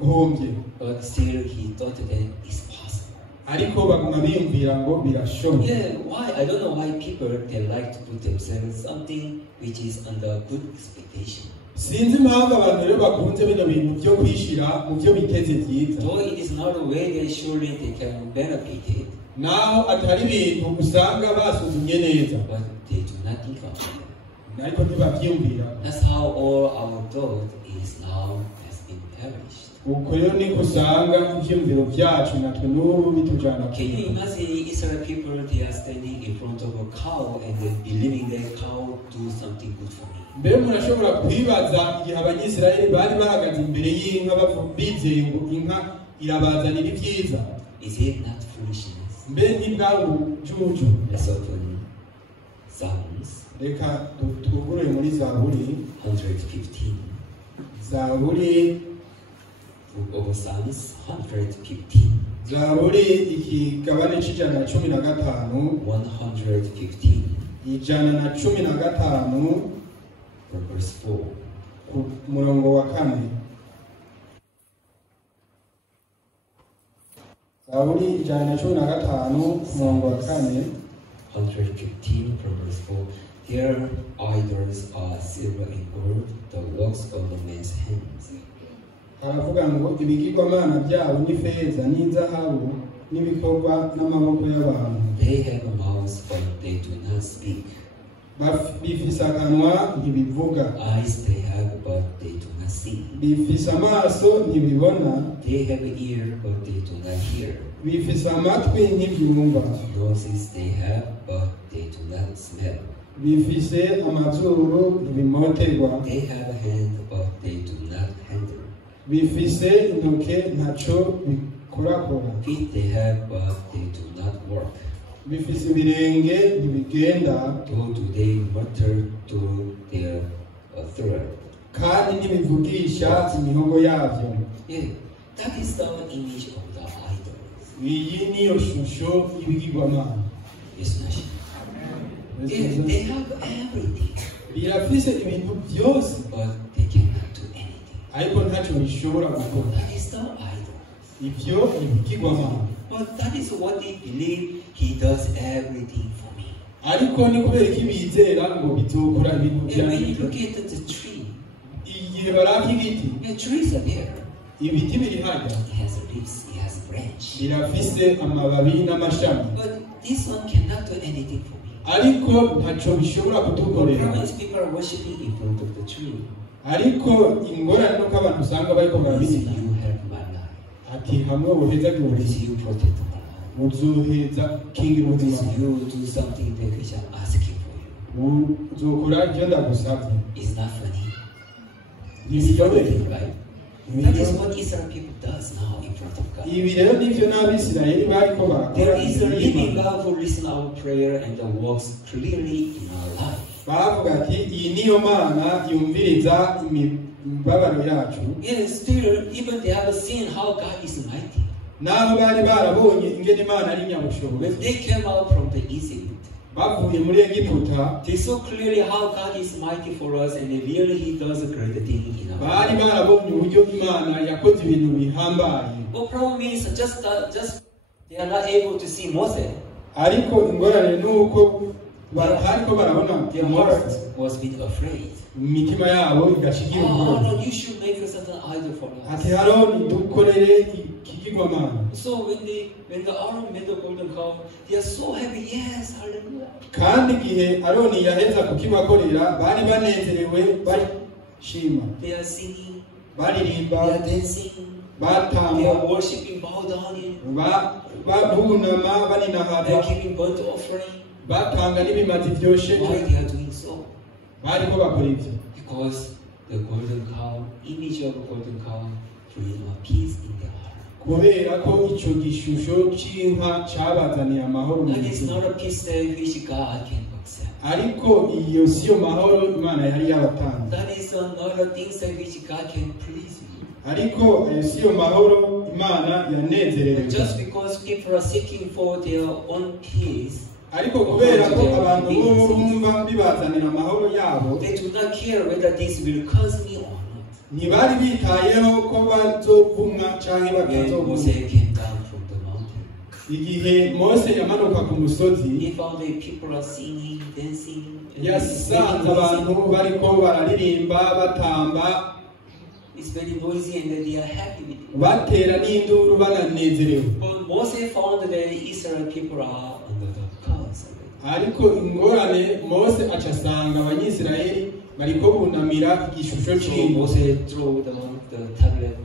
bwahombye. But still he thought that it's possible. Ariko baguma biyumvira ngo birashoboka. Yeah, why? I don't know why people they like to put themselves something which is under good expectation. Sinzi impamvu abantu rero bakunze bino bintu byo kwishira mu byo biteze byiza. Though it is not a way that surely they can benefit it, Naho atari ibintu usanga basuzumye neza. but they do not think of it. Ariko ntibabyumvira. That's how all our thought is now has been perished. Uko rero niko usanga ibyumviro byacu natwe n'ubu bitujana. Can you imagine Israel people, they are standing in front of a cow and then believing that cow do something good for me? Mbere murashobora kwibaza igihe abanyisirayeli bari bahagaze imbere y'inka bizeye ngo inka irabazanira ibyiza. Is it not foolishness? Mbere ntibwari ubujuju. Let's open Psalms Reka tugure muri Zaburi. 115. Zaburi Book of Psalms 115. Zaburi ikigabane c'ijana na cumi na gatanu. 115 Ijana na cumi na gatanu from verse 4. ku murongo wa kane. Zaburi ijana na cumi na gatanu ku murongo wa kane. 115 from verse 4. Their idols are silver and gold, the works of the man's hands. Haravuga ngo ibigirwamana byabo ni feza n'izahabu n'ibikorwa n'amaboko y'abantu. They have a mouth, but they do not speak. Bifise akanwa ntibivuga. Eyes they have, but they do not see. Bifise amaso ntibibona. They have an ear, but they do not hear. Bifise amatwi ntibyumva. Noses they have, but they do not smell. Bifise amazuru ntibimoterwa. They have a hand, but they do not handle. Bifise intoke ntaco bikorakora. Feet they have, but they do not work. Bifise ibirenge ntibigenda. Nor do they mutter to their throat. Kandi ntibivugisha imihogo yavyo. Yeah, that is the image of the idols. Iyi niyo shusho y'ibigirwamana. Yes, Nashi. They have everything, Birafise ibintu byose but they cannot do anything. ariko ntacyo bishobora gukora. That is the idol. Ibyo ibigirwamana. But that is what they believe. He does everything for me. Ariko ni kubera ko bizera ngo bizokora ibintu And when you byanjye. look at the tree, Igihe baravye igiti, the trees are there. ibiti biri hajya, It has leaves, it has branch. birafise amababi n'amashami. But this one cannot do anything for me. Ariko ntacyo bishobora kudukorera. Problems people are worshiping in front of the tree. Ariko ingorane nuko abantu usanga bariko Please, barabirika. you help my life. Ati hamwe ubuhezagira Please, ubuzima, you protect my life. uzoheza kingira Please, ubuzima. you do something that which I'm asking for you. Uzokora ibyo ndagusabye. It's not funny. It's Ntibiryoheye. funny, right? That is what Israel people does now in front of God. ibi rero nivyo n'abisirayeli bariko There bakora is a living God who listens our prayer and works clearly in our life. bavuga ati iyi niyo mana yumviriza imibabaro yacu. Yes, still, even they have seen how God is mighty. Naho bari barabonye ingene Imana ari nyabushobozi. When they came out from the Egypt, bavuye muri Egiputa, they saw clearly how God is mighty for us, and really He does a great thing in our bari life. barabonye uburyo Imana yakoze ibintu bihambaye. The problem is just they are not able to see Moses. Ariko ingorane nuko bariko barabona Their heart was being afraid. imitima yabo igashikira ubwoba. No, you should make a certain idol for Ati us. Haroni dukorere ikigirwamana. So when the Aaron made the golden calf, they are so happy. Yes, hallelujah. Kandi igihe Aroni yaheza kukibakorera bari banezerewe barishima, They are singing, baririmba, they are dancing, they batamba, are worshiping, bow down in. babunama They are baninahaza, giving burnt offering. batanga n'ibimazi vyoshe. Why they are doing so? Bariko bakora ivyo Because the golden cow, image of the golden cow, bring a peace in their heart. kubera ko ico gishusho c'inka cabazaniye amahoro mu That is mitima. not a peace that which God can accept. Ariko iyo siyo mahoro Imana yari yabatanze. That is not a thing that which God can please you. Ariko ayo siyo mahoro Imana yanezererewe. Just because people are seeking for their own peace, Ariko kubera ko abantu bo bumva bibazanira amahoro yabo, they do not care whether this will cause me or not. ntibari bitayeho ko bazovumwa canke When batazovumwa. Moses came down from the mountain, Igihe Mose yamanuka ku musozi, he found that people are singing, dancing, and yasanze abantu bariko bararirimba batamba it's very noisy and they are happy with it. batera n'induru bananezerewe. But Moses found that the Israel people are under the curse. Ariko ingorane Mose aca asanga abanyisirayeli bariko bunamira igishusho So c'inka. Moses threw the tablet,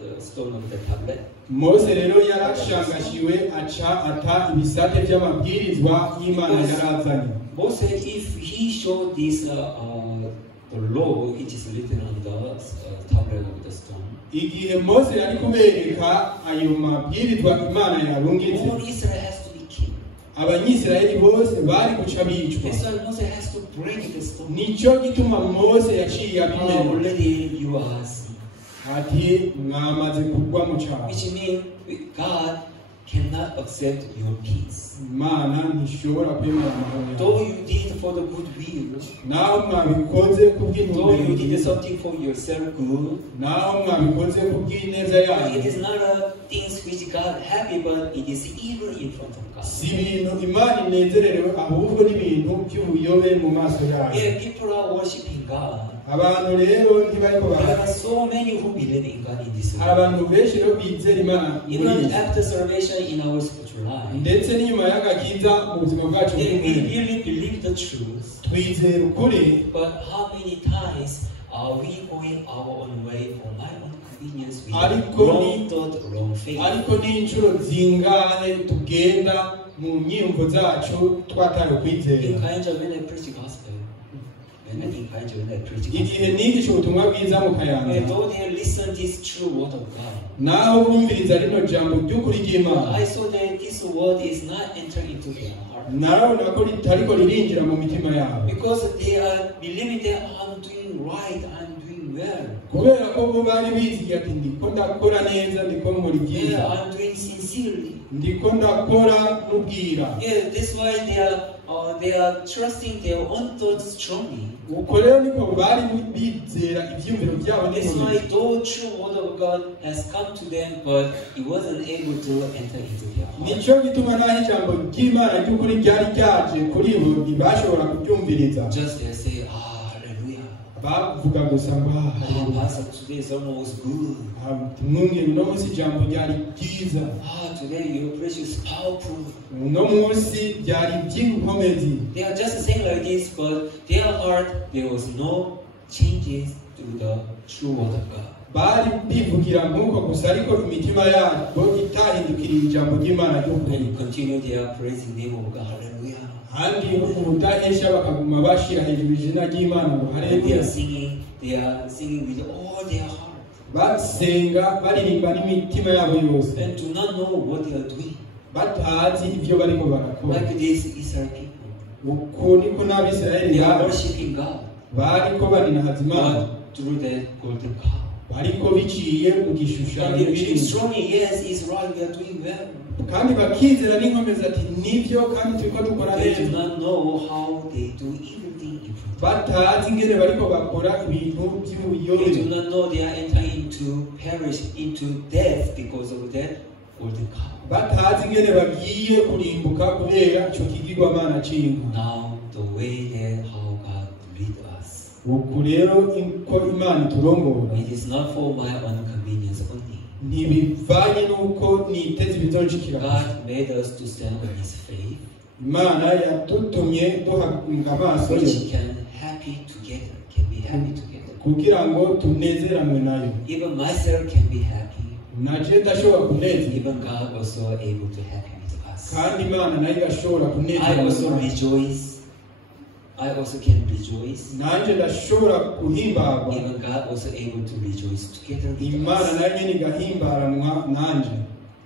the stone of the tablet. Mose rero yarashangashiwe aca ata ibisate vy'amabwirizwa y'Imana yarazanye. Moses, if he showed this the law which is written on the tablet of the stone, Igihe Mose yari kubereka ayo mabwirizwa Imana yarungitse, all Israel has to be killed. abanyisirayeli bose bari guca bicwa. That's why Moses has to break the stone. Nico gituma Mose yaciye abimena Already you are sin. ati mwamaze kugwa mu cyaha. Which means God cannot accept your peace. Imana ntishobora kwemera amahoro yawe. Though you did for the good will, Naho mwabikoze though you kubw'intumbero did nziza, something for yourself good, naho mwabikoze kubw'ineza it yawe, is not a things which God happy, but it is evil in front of God. si ibintu Imana inezererewe, ahubwo n'ibintu by'ubuyobe mu maso yayo. Yeah, people are worshiping God. Abantu rero ntibariko There bara are so many who believe in God in this hari world. abantu benshi rero bizera Imana muri Even iyi si. after salvation in our spiritual life, Ndetse n'inyuma y'agakiza mu buzima bwacu yeah, we bw'umubiri, really believe the truth. twizera ukuri. But how many times are we going our own way for my own convenience with Ariko wrong thought, wrong faith? ariko n'inshuro zingahe tugenda mu nyimvo zacu twataye In kwizera. Kayanja, when I preach the gospel, when I preach the Igihe gospel, nigisha ubutumwa bwiza mu Kayanza, though they listen this true word of God, naho bumviriza rino jambo ry'ukuri ry'Imana, I saw that this word is not entering into their heart. narabona ko ritariko ririnjira mu mitima yabo, Because they are believing that I'm doing right, I'm doing well. kubera ko bo bari bizigiye ati ndiko ndakora neza, ndiko nkora Yeah, ibyiza, I'm doing sincerely. ndiko ndakora n'ubwira. Yeah, that's why they are trusting their own thoughts strongly. Uko rero niko bari bizera ivyumviro byabo That's why n'inkomezi. though true word of God has come to them, but it wasn't able to enter into their heart. Nico gituma naho ijambo ry'Imana ry'ukuri ryari ryaje kuri bo ntibashobora kubyumviriza. Just they say, hallelujah. Bavuga gusa ngo Pastor, today is almost good. mwungere uno munsi ijambo ryari ryiza, Today your preach is powerful. uno munsi ryari iby'inkomezi. They are just saying like this, but their heart, there was no changes to the true word of God. Bari bivugira nk'uko gusa, ariko imitima yabo itahindukiriye ijambo ry'Imana ry'ukuri. And continue their praising name of God. Hallelujah. Kandi ubudahesha bakaguma bashira hejuru izina ry'Imana ngo And they haleluya. are singing with all their heart. basenga baririmba n'imitima yabo yose and do not know what they are doing. batazi ibyo bariko barakora. Like this Israel people. Uko niko n'Abisirayeli They are worshiping God. bariko barinahaza Imana But through the golden calf. bariko biciye mu gishushanyo And they believe biri strongly, yes, it's right, we are doing well. kandi bakizera n'inkomezi ati nibyo kandi turiko dukora They do neza not know how they do everything in front of batazi ingene bariko bakora ibintu them. They by'ubuyobe do not know they are entering into perish, into death because of that golden calf. batazi ingene bagiye kurimbuka kubera ico kigirwamana c'inka. Now, the way that how God lead us. uku rero ko Imana iturongora It is not for my own convenience only. ntibivanye n'uko niteze ibizonshikira. God made us to stand on His faith, Imana yadutumye duhanga amaso ye which can be happy together. kugira ngo tunezeranwe nayo. Even myself can be happy. naje ndashobora kunezerwa Even God also able to happy with us. kandi Imana nayo igashobora I kunezerwa also nayo. rejoice. I also can rejoice. nanje ndashobora guhimbarwa. Even God also able to rejoice together with Imana us. nayo nyene igahimbaranwa nanje.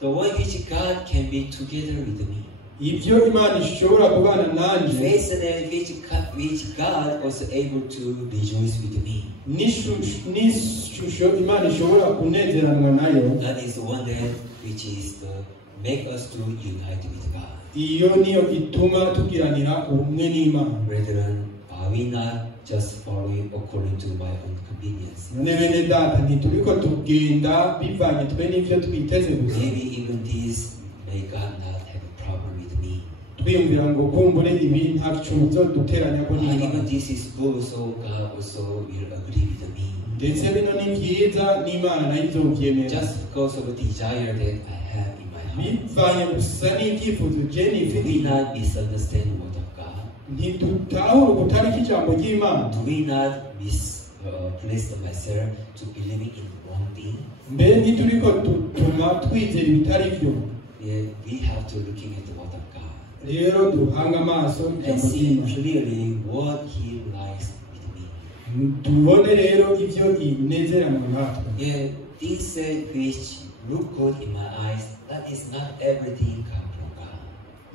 The one which God can be together with me. ibyo Imana ishobora kubana nanje Face and which God also able to rejoice with me. n'ishusho Imana ishobora kunezeranwa nayo. That is the one that which is the make us to unite with God. iyo niyo ituma tugiranira ubumwe n'Imana. Brethren, are we not just following according to my own convenience? none bene data ntituriko tugenda bivanye twe n'ivyo twiteze gusa Maybe even this may God not have a problem with me. twiyumvira ngo kumbure ibi ntaco bizoduteranya ko Even n'Imana. this is good, so God also will agree with me. ndetse bino ni vyiza n'Imana nayo izovyemera Just because of the desire that I have in my heart. bivanye gusa n'ivyifuzo je Do we nifitiye. not misunderstand the word of God? ntidutahura ukutariko ijambo ry'Imana. Do we not misplace myself to believing in the wrong thing? mbere ntituriko dutuma twizera ibitari vyo. Yeah, we have to looking at the word of God rero duhanga amaso and ijambo see ry'Imana clearly what He likes with me. tubone rero ivyo inezerana natwe. Yeah, things which look good in my eyes, that is not everything come from God.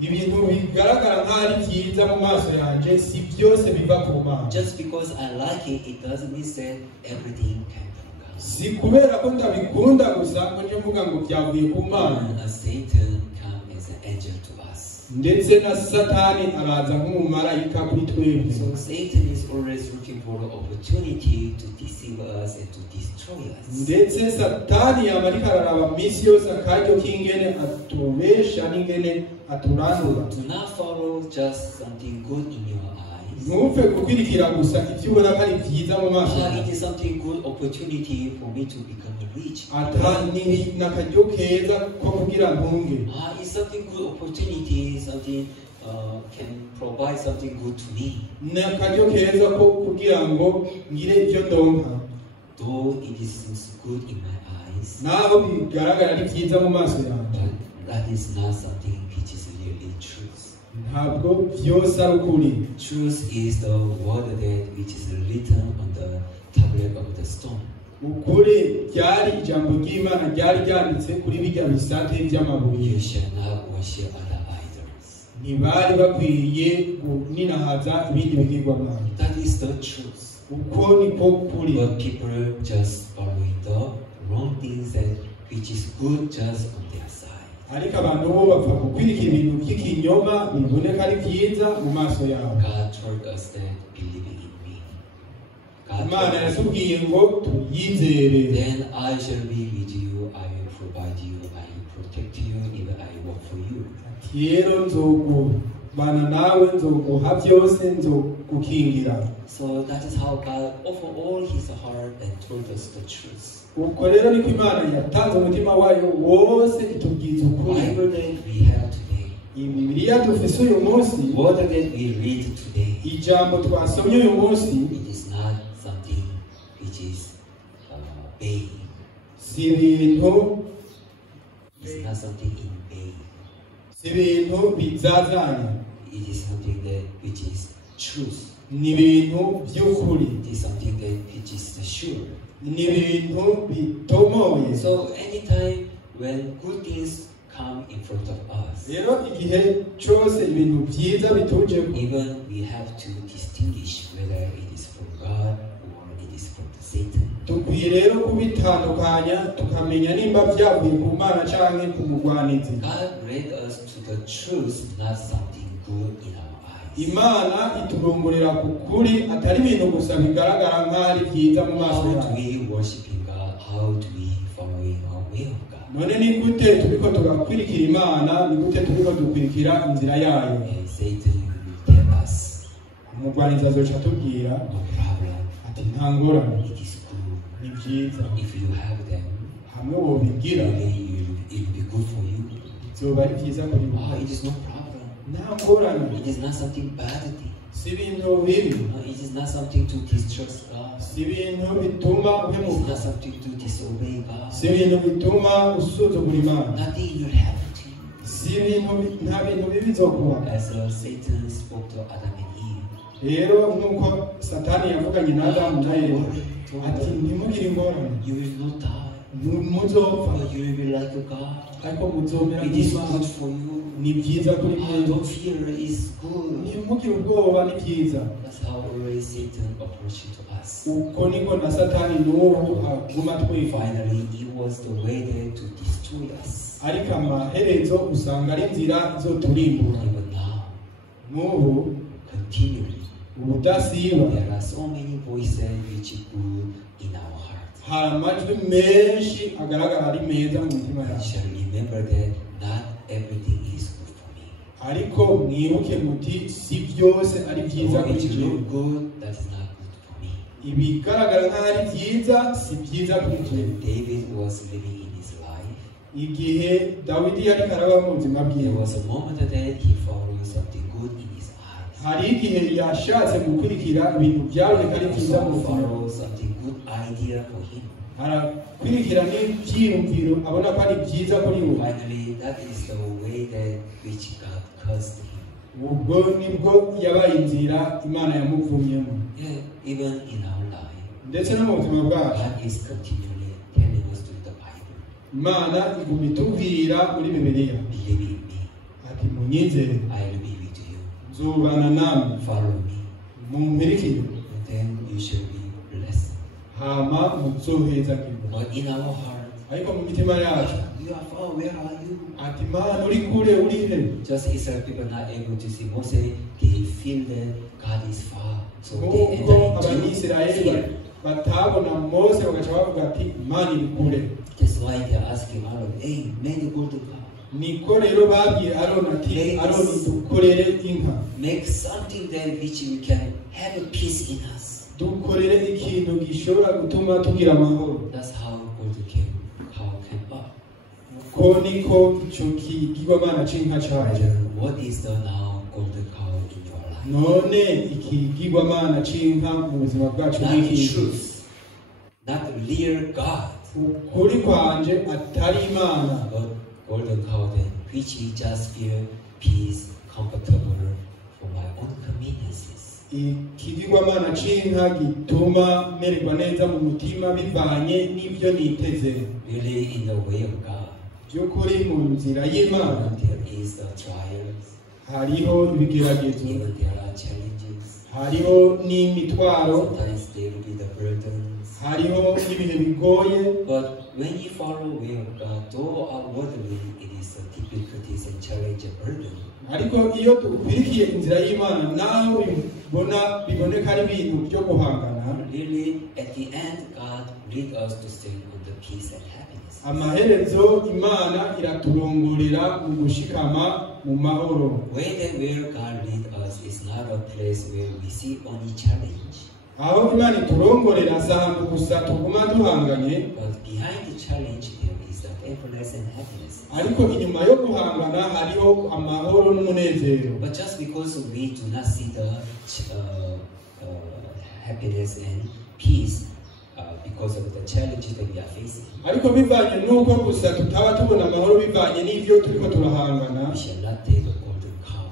ibintu bigaragara nk'aho ari vyiza mu maso yanje si byose biva ku Mana. Just because I like it, it doesn't mean that everything came from God. si kubera ko ndabikunda gusa ko nje mvuga ngo byavuye ku Mana. And Satan come as an angel to us. ndetse na Satani araza nk'umumarayika kuri twebwe. So Satan is always looking for an opportunity to deceive us and to destroy us. ndetse Satani yama ariko araraba misi yose akaryo k'ingene atubesha n'ingene aturandura. Do not follow just something good in your eyes. ntupfe gukwirikira gusa ibyo ubona ko ari vyiza mu maso It yawe. is something good opportunity for me to become rich. ata ni nakaryo keza ko kugira ntunge. It's something good opportunity, something can provide something good to me. ni akaryo keza ko kugira ngo ngire ibyo ndonka. Though it seems good in my eyes, naho bigaragara ari vyiza mu maso yanjye, but that is not something which is really truth. ntabwo vyose ari ukuri. Truth is the word that which is written on the tablet of the stone. ukuri ryari ijambo ry'Imana ryari ryanditse kuri bijya bisate by'amabuye. You shall not worship other idols. ntibari bakwiriye kuninahaza ibindi bigirwamana. That is the truth. uko niko kuri. But people just following the wrong things that which is good just on their side. ariko abantu bo bapfa gukwirikira ibintu by'ikinyoma biboneka ari vyiza mu maso yawe. God told us that believing in me. God Imana told us, yatubwiye ngo tuyizere. then I shall be with you, I will provide you, I will protect you, even I work for you. rero nzogubana nawe, nzoguha byose, nzogukingira. So that is how God offered all His heart and told us the truth. uko rero niko Imana yatanze umutima wayo wose itubwiza The ukuri. Bible that we have today, iyi Bibiliya dufise uyu munsi, the word that we read today, ijambo twasomye uyu munsi it is not something which is vain. si ibintu It's not something in vain. si ibintu bizazanye. It is something that which is truth. ni ibintu by'ukuri, It is something that which is sure. ni ibintu bitomoye. So anytime when good things come in front of us, Rero igihe cyose ibintu byiza bituje, even we have to distinguish whether it is from God or it is from Satan. dukwiye rero kubitandukanya tukamenya nimba byavuye ku Mana cyangwa ku mugwanizi. God led us to the truth, not something good in our eyes. Imana iturongorera ku kuri, atari ibintu gusa bigaragara nk'ari byiza mu maso How do yacu. we worshiping God? How do we following our way of God? None ni gute turiko turakwirikira Imana, ni gute turiko dukwirikira inzira yayo? And Satan will tell us, Umugwanizi azoca atubwira no problem, ati nta ngorane, it is good. ni byiza, If you have them, hamwe wobigira really it will be good for you. byoba ari byiza kuri Oh, wowe. it is no problem. Nta ngorane, It is not something bad thing. si ibintu bibi, It is not something to distrust God. si ibintu bituma It is uhemuka, not something to disobey God. si ibintu bituma usuzugura Imana, Nothing will happen to you. si ibintu nta bintu bibi bizokuba. As Satan spoke to Adam and Eve. Rero nk'uko Satani yavuganye na Adamu na Eva ati ntimugire ingorane, You will not die. muzopfa But you will be like a God. ariko muzomera It is nk'Imana, good for you. ni byiza kuri mwe. Don't fear, it's good. Ntimugire ubwoba, ni byiza. That's how always Satan approached to us. Uko niko na Satani n'ubu aguma atwifa, Finally, it was the way there to destroy us. ariko amaherezo usanga ari inzira izoturimbura. Even now, N'ubu continually, ubudasiba there are so many voices which grew in our hearts. hari amajwi menshi agaragara ari meza mu mitima I yacu, shall remember that not everything is good for me. ariko mwibuke muti si byose ari byiza So kuri it jewe. look good, that is not good for me. Ibigaragara nk'aho ari byiza si byiza kuri jewe. When David was living in his life, Igihe Dawidi yariko araba mu buzima there bwiwe, was a moment that he followed something good in his eyes. hari igihe yashatse gukurikira ibintu byaboneka ari byiza mu Also buzima bwe. follow something good idea for him. arakurikira n'ibyiyumviro abona ko ari byiza kuri we. Finally, that is the way that which God cursed him. Ubwo nibwo yabaye inzira Imana yamuvumyemo. Yeah, even in our life, Ndetse no mu buzima bwacu God is continually telling us through the Bible, Imana iguma itubwira muri Bibiliya believe in me, ati munyizere, I will be with you. nzobana namwe, Follow me, mumpirikire, and then you shall be blessed. hama muzohezagirwa. But in our heart, Ariko mu mitima yacu you are far, where are you? ati Mana uri kure, uri he? Just Israel people not able to see Moses, they feel that God is far. So they Nk'uko enter into Abanyisirayeli fear. batabona Mose bagaca bavuga ati Imana iri kure. That's why they're asking Aaron, hey, make the golden calf. Niko rero babwiye Aroni ati Aroni dukorere inka, Make something that which we can have a peace in us. dukorere ikintu gishobora gutuma tugira amahoro. That's how golden cow came up. Ko niko icyo kigirwamana c'inka caje. What is the now golden cow in your life? None ikigirwamana c'inka mu buzima bwacu Not n'iki? truth, not real God, Ukuri kwanje atari Imana, but golden cow then which we just feel peace, comfortable for my own conveniences. ikigirwamana c'inka gituma mererwa neza mu mutima bivanye n'ibyo niteze. Really in the way of God. By'ukuri mu nzira y'Imana There is the trials, hariho ibigeragezo, even there are challenges. hariho n'imitwaro, Sometimes there will be the burdens. hariho n'ibihe bigoye. But when you follow the way of God, though outwardly it is a difficulties and challenge and burden, Ariko iyo dukwirikiye inzira y'Imana naho biboneka ari ibintu byo guhangana, really at the end God lead us to stay on the peace and happiness. amaherezo Imana iraturongorera mu gushikama mu mahoro. Where God lead us is not a place where we see only challenge, Aho Imana iturongorera si ahantu gusa tuguma duhanganye, but behind the challenge there is the everlasting happiness. ariko inyuma yo guhangana hariho amahoro n'umunezero. But just because we do not see the happiness and peace because of the challenges that we are facing, Ariko bivanye n'uko gusa tutaba tubona amahoro bivanye n'ivyo turiko turahangana, we shall not take a golden cow.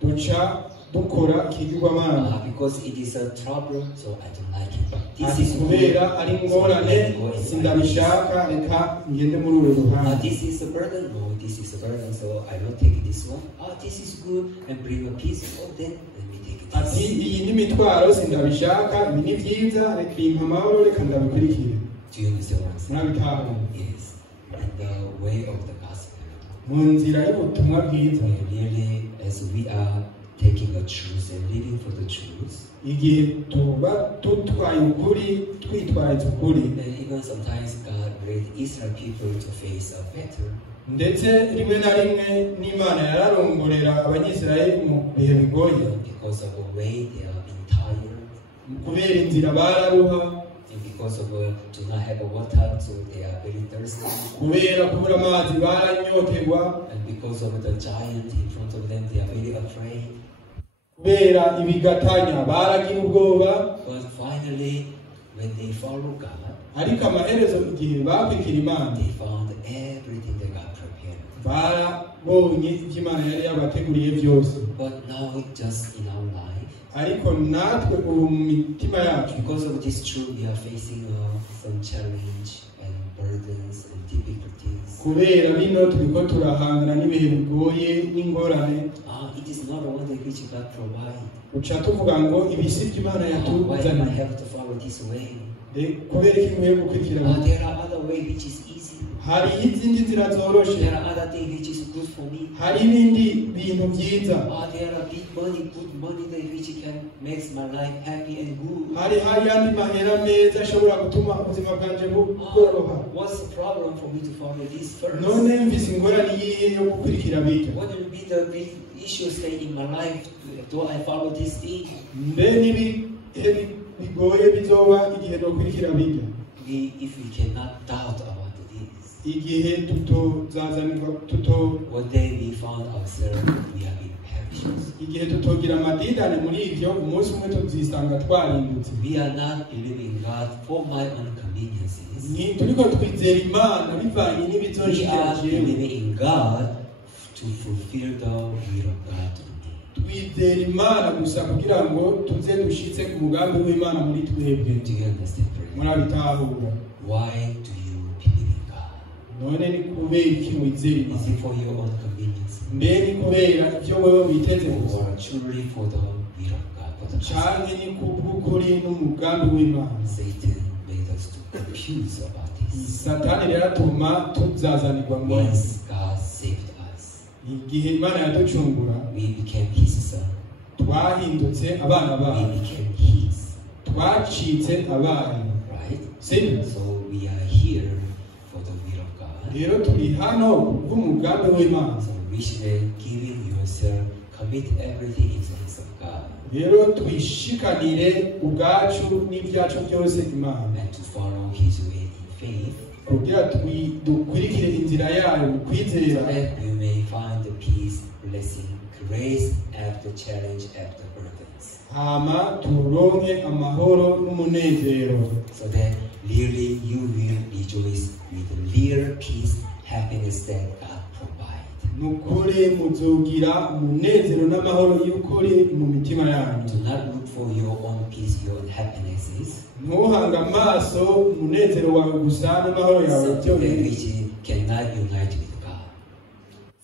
duca dukora ikigirwamana because it is a trouble, so I don't like it. But this ati is kubera ari ingorane sindabishaka reka ngende muri uru ruhande. this is a burden. No, this is a burden, so I don't take this one. This is good and bring a peace. Oh, then let me take it. ati iyi ni mitwaro sindabishaka, ibi ni byiza, reka bimpa amahoro, reka ndabikurikire. Do you understand what I'm saying? Murabitahura? Yes. And the way of the gospel. Mu nzira y'ubutumwa bwiza, Really, as we are taking a truth and living for the truth, igihe tuba tutwaye ukuri twitwaritse ukuri, and even sometimes God led Israel people to face a battle. ndetse rimwe na rimwe n'Imana yararongorera abanyisirayeli mu bihe bigoye Because of the way they are being tired, kubera inzira bararuha, and because of do not have water, so they are very thirsty, kubera kubura amazi baranyoterwa, and because of the giant in front of them, they are very afraid. kubera ibigatanya baragira ubwoba. But finally, when they follow God, Ariko amaherezo igihe bakwikira Imana, they found everything that God prepared. barabonye ibyo Imana yari yabateguriye byose. But now, just in our life, Ariko natwe ubu mu mitima yacu, because of this truth, we are facing some challenge and burdens and difficulties. kubera bino turiko turahangana n'ibihe bigoye n'ingorane, It is not only which God provides. uca tuvuga ngo ibi si byo Imana Why do I yatuzaniye. have to follow this way? Kubera iki nkwiye gukurikira There are other ways which is easy. hari izindi nzira zoroshe, There are other things which is good for me. hari n'ibindi bintu byiza, There are big money, good money that which can makes my life happy and good. hari ayandi mahera meza ashobora gutuma ubuzima bwanje bworoha. What's the problem for me to follow this first? None mvise ingorane yihe yo gukurikira bijya? What will be the big issues that in my life? Do I follow this thing? Mbe n'ibihe bigoye bizoba igihe nokurikira bijya? If we cannot doubt about this, Igihe tutozazanirwa one day we found ourselves we have been perished. igihe tutogira amadidane muri ibyo, umunsi umwe tuzisanga twarindutse. We are not believing God for my own conveniences. Turiko twizera Imana bivanye We n'ibizonshikira are jewe. believing in God to fulfill the will of God to me. Twizera Imana gusa kugira ngo tuze dushitse ku mugambi w'Imana muri twebwe. Do you understand? Murabitahura? Why do you believe in God? None ni kubera iki wizera Is Imana? it for your own convenience? Mbe ni kubera ibyo wewe witeze gusa, Or truly for the will of God? For the gospel? canke ni kubw'ukuri n'umugambi w'Imana? Satan made us to confuse about this. Satani rero atuma tuzazanirwa ngo Once God saved us, igihe Imana yaducungura we became His son. twahindutse abana We bayo, became His. twacitse abayo, Right? sibyo? So we are here for the will of God. Rero turi hano kubw'umugambi w'Imana. So richly giving yourself, commit everything in the hands of God, Rero twishikanire ubwacu n'ibyacu byose Imana, and to follow His way in faith, kugira dukurikire inzira yayo mu so kwizera, that you may find the peace, blessing, grace after challenge, after burdens. hama turonke amahoro n'umunezero, So that really you will rejoice with the real peace, happiness that God provides. nukuri muzogira umunezero n'amahoro y'ukuri mu mitima yanyu. Do not look for your own peace, your own happinesses, Ntuhange amaso umunezero wawe gusa n'amahoro yawe something byonyine, which cannot unite with God.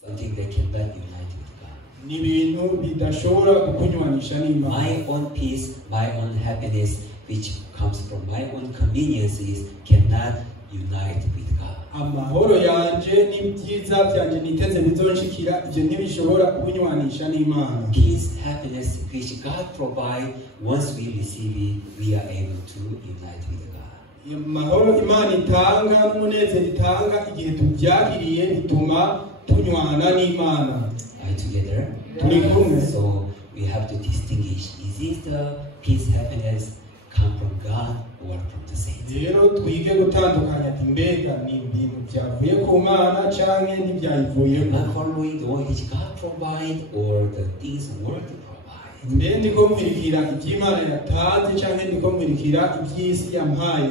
Something that cannot unite with God. ni ibintu bidashobora kukunywanisha n'Imana. My own peace, my own happiness, which comes from my own conveniences, cannot unite with God. Amahoro yanje n'ibyiza byanje niteze bizonshikira, ibyo ntibishobora kunywanisha n'Imana. Peace, happiness, which God provides, once we receive it, we are able to unite with God. Amahoro Imana itanga n'umunezero itanga igihe tubyakiriye bituma tunywana n'Imana. Are you together? Turi kumwe. So we have to distinguish, is this the peace, happiness come from God or from the saints? Rero twige gutandukanya ati mbega ni ibintu byavuye ku Mana canke ntibyayivuyeko. Am I following the one which God provides or the things world provides? Mbe ndiko nkwirikira iby'Imana yatanze canke ndiko nkwirikira iby'isi yampaye.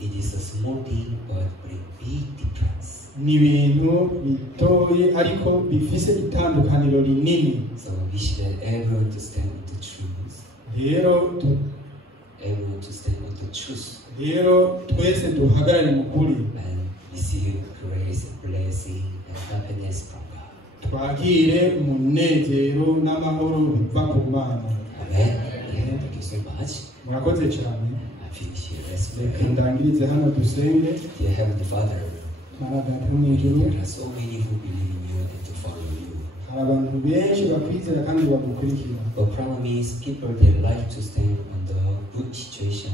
It is a small thing but bring big difference. ni ibintu bitoye ariko bifise itandukaniro rinini. So we should able to stand on the truth. Able to stand on the truth. Rero twese duhagarare mu kuri. And receive grace, blessing, and happiness from God. Twagire umunezero n'amahoro biva ku Mana. Amen. Thank you so much. Murakoze cyane. I finish here. Let's pray. Ndangirize hano dusenge. Dear Heavenly Father, Mana data mu ijuru. there are so many who believe in you and to follow you. Hari abantu benshi bakwizera kandi bagukurikira. But problem is, people they like to stand on the good situation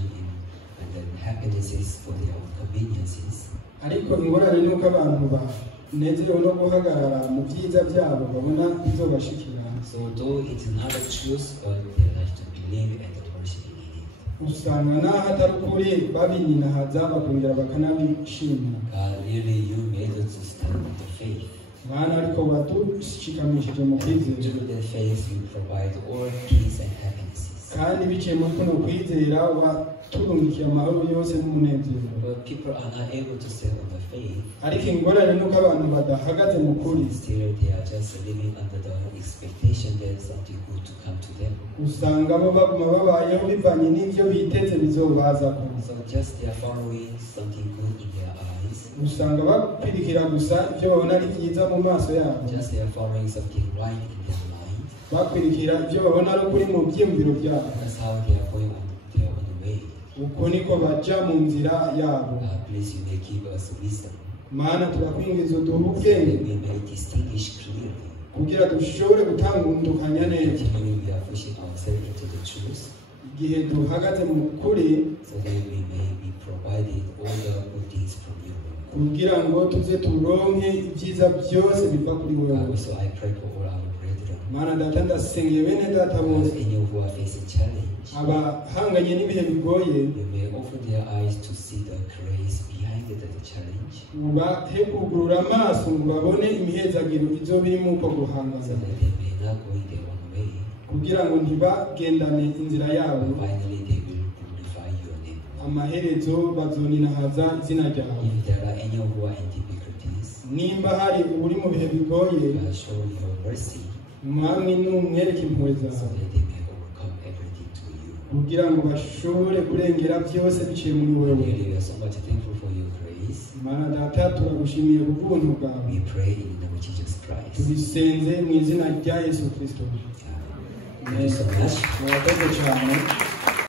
and then happinesses for their own conveniences. Ariko ingorane ni uko abantu banezerewe no guhagarara mu byiza byabo babona bizobashikira. So though it's not a truth, but they like to believe and worship in it. Usanga naho atari ukuri babininahaza bakongera bakanabishima. God, really, you made us to stand on the faith. Mana ariko badushikamishije mu kwizera. Through the faith, you provide all peace and happinesses. Kandi biciye mu kuno kwizera waturungikiye amahoro yose n'umunezero. But people are not able to stand on the faith. Ariko ingorane ni uko abantu badahagaze mu kuri. Still, they are just living under the expectation that something good to come to them. Usanga bo baguma babayeho bivanye n'ibyo biteze bizobaza ku. So just they are following something good in their eyes. Usanga bakwirikira gusa ibyo babona ari byiza mu maso yabo. Just they are following something right in their mind. Bakwirikira ibyo babona ari ukuri mu byiyumviro byabo. That's how they are going on their own way. Uko niko baja mu nzira yabo. Please, you may give us wisdom. Mana turakwingiza uduhe So ubwenge that we may distinguish clearly. kugira dushobore gutandukanya neza Continually, we are pushing ourselves into the truth. igihe duhagaze mu kuri, So that we may be provided all the good things from you. kugira ngo tuze turonke ibyiza byose biva kuri wewe. So I pray for all our brethren. Mana data ndasengeye bene data bose Those in you who are facing challenge. abahanganye n'ibihe bigoye, You may open their eyes to see the grace behind the challenge. ubahe kugurura amaso ngo babone imihezagiro izo birimo uko So guhangana, that they may not go in their own way. kugira ngo ntibagendane inzira yabo, But finally, they will glorify your name. amaherezo bazoninahaza izina ryawe. If there are any who are in difficulties, Nimba hari uri mu bihe bigoye, show your mercy mwami numwereke impuhwe so zawe, that they may overcome everything to you. kugira ngo bashobore kurengera byose biciye muri wewe. Really, we are so much thankful for your grace. Mana data turagushimiye ku bw'ubuntu bwawe, We pray in the name of Jesus Christ. tubisenze mu izina rya Yesu Kristo. Thank you so much. Murakoze cyane.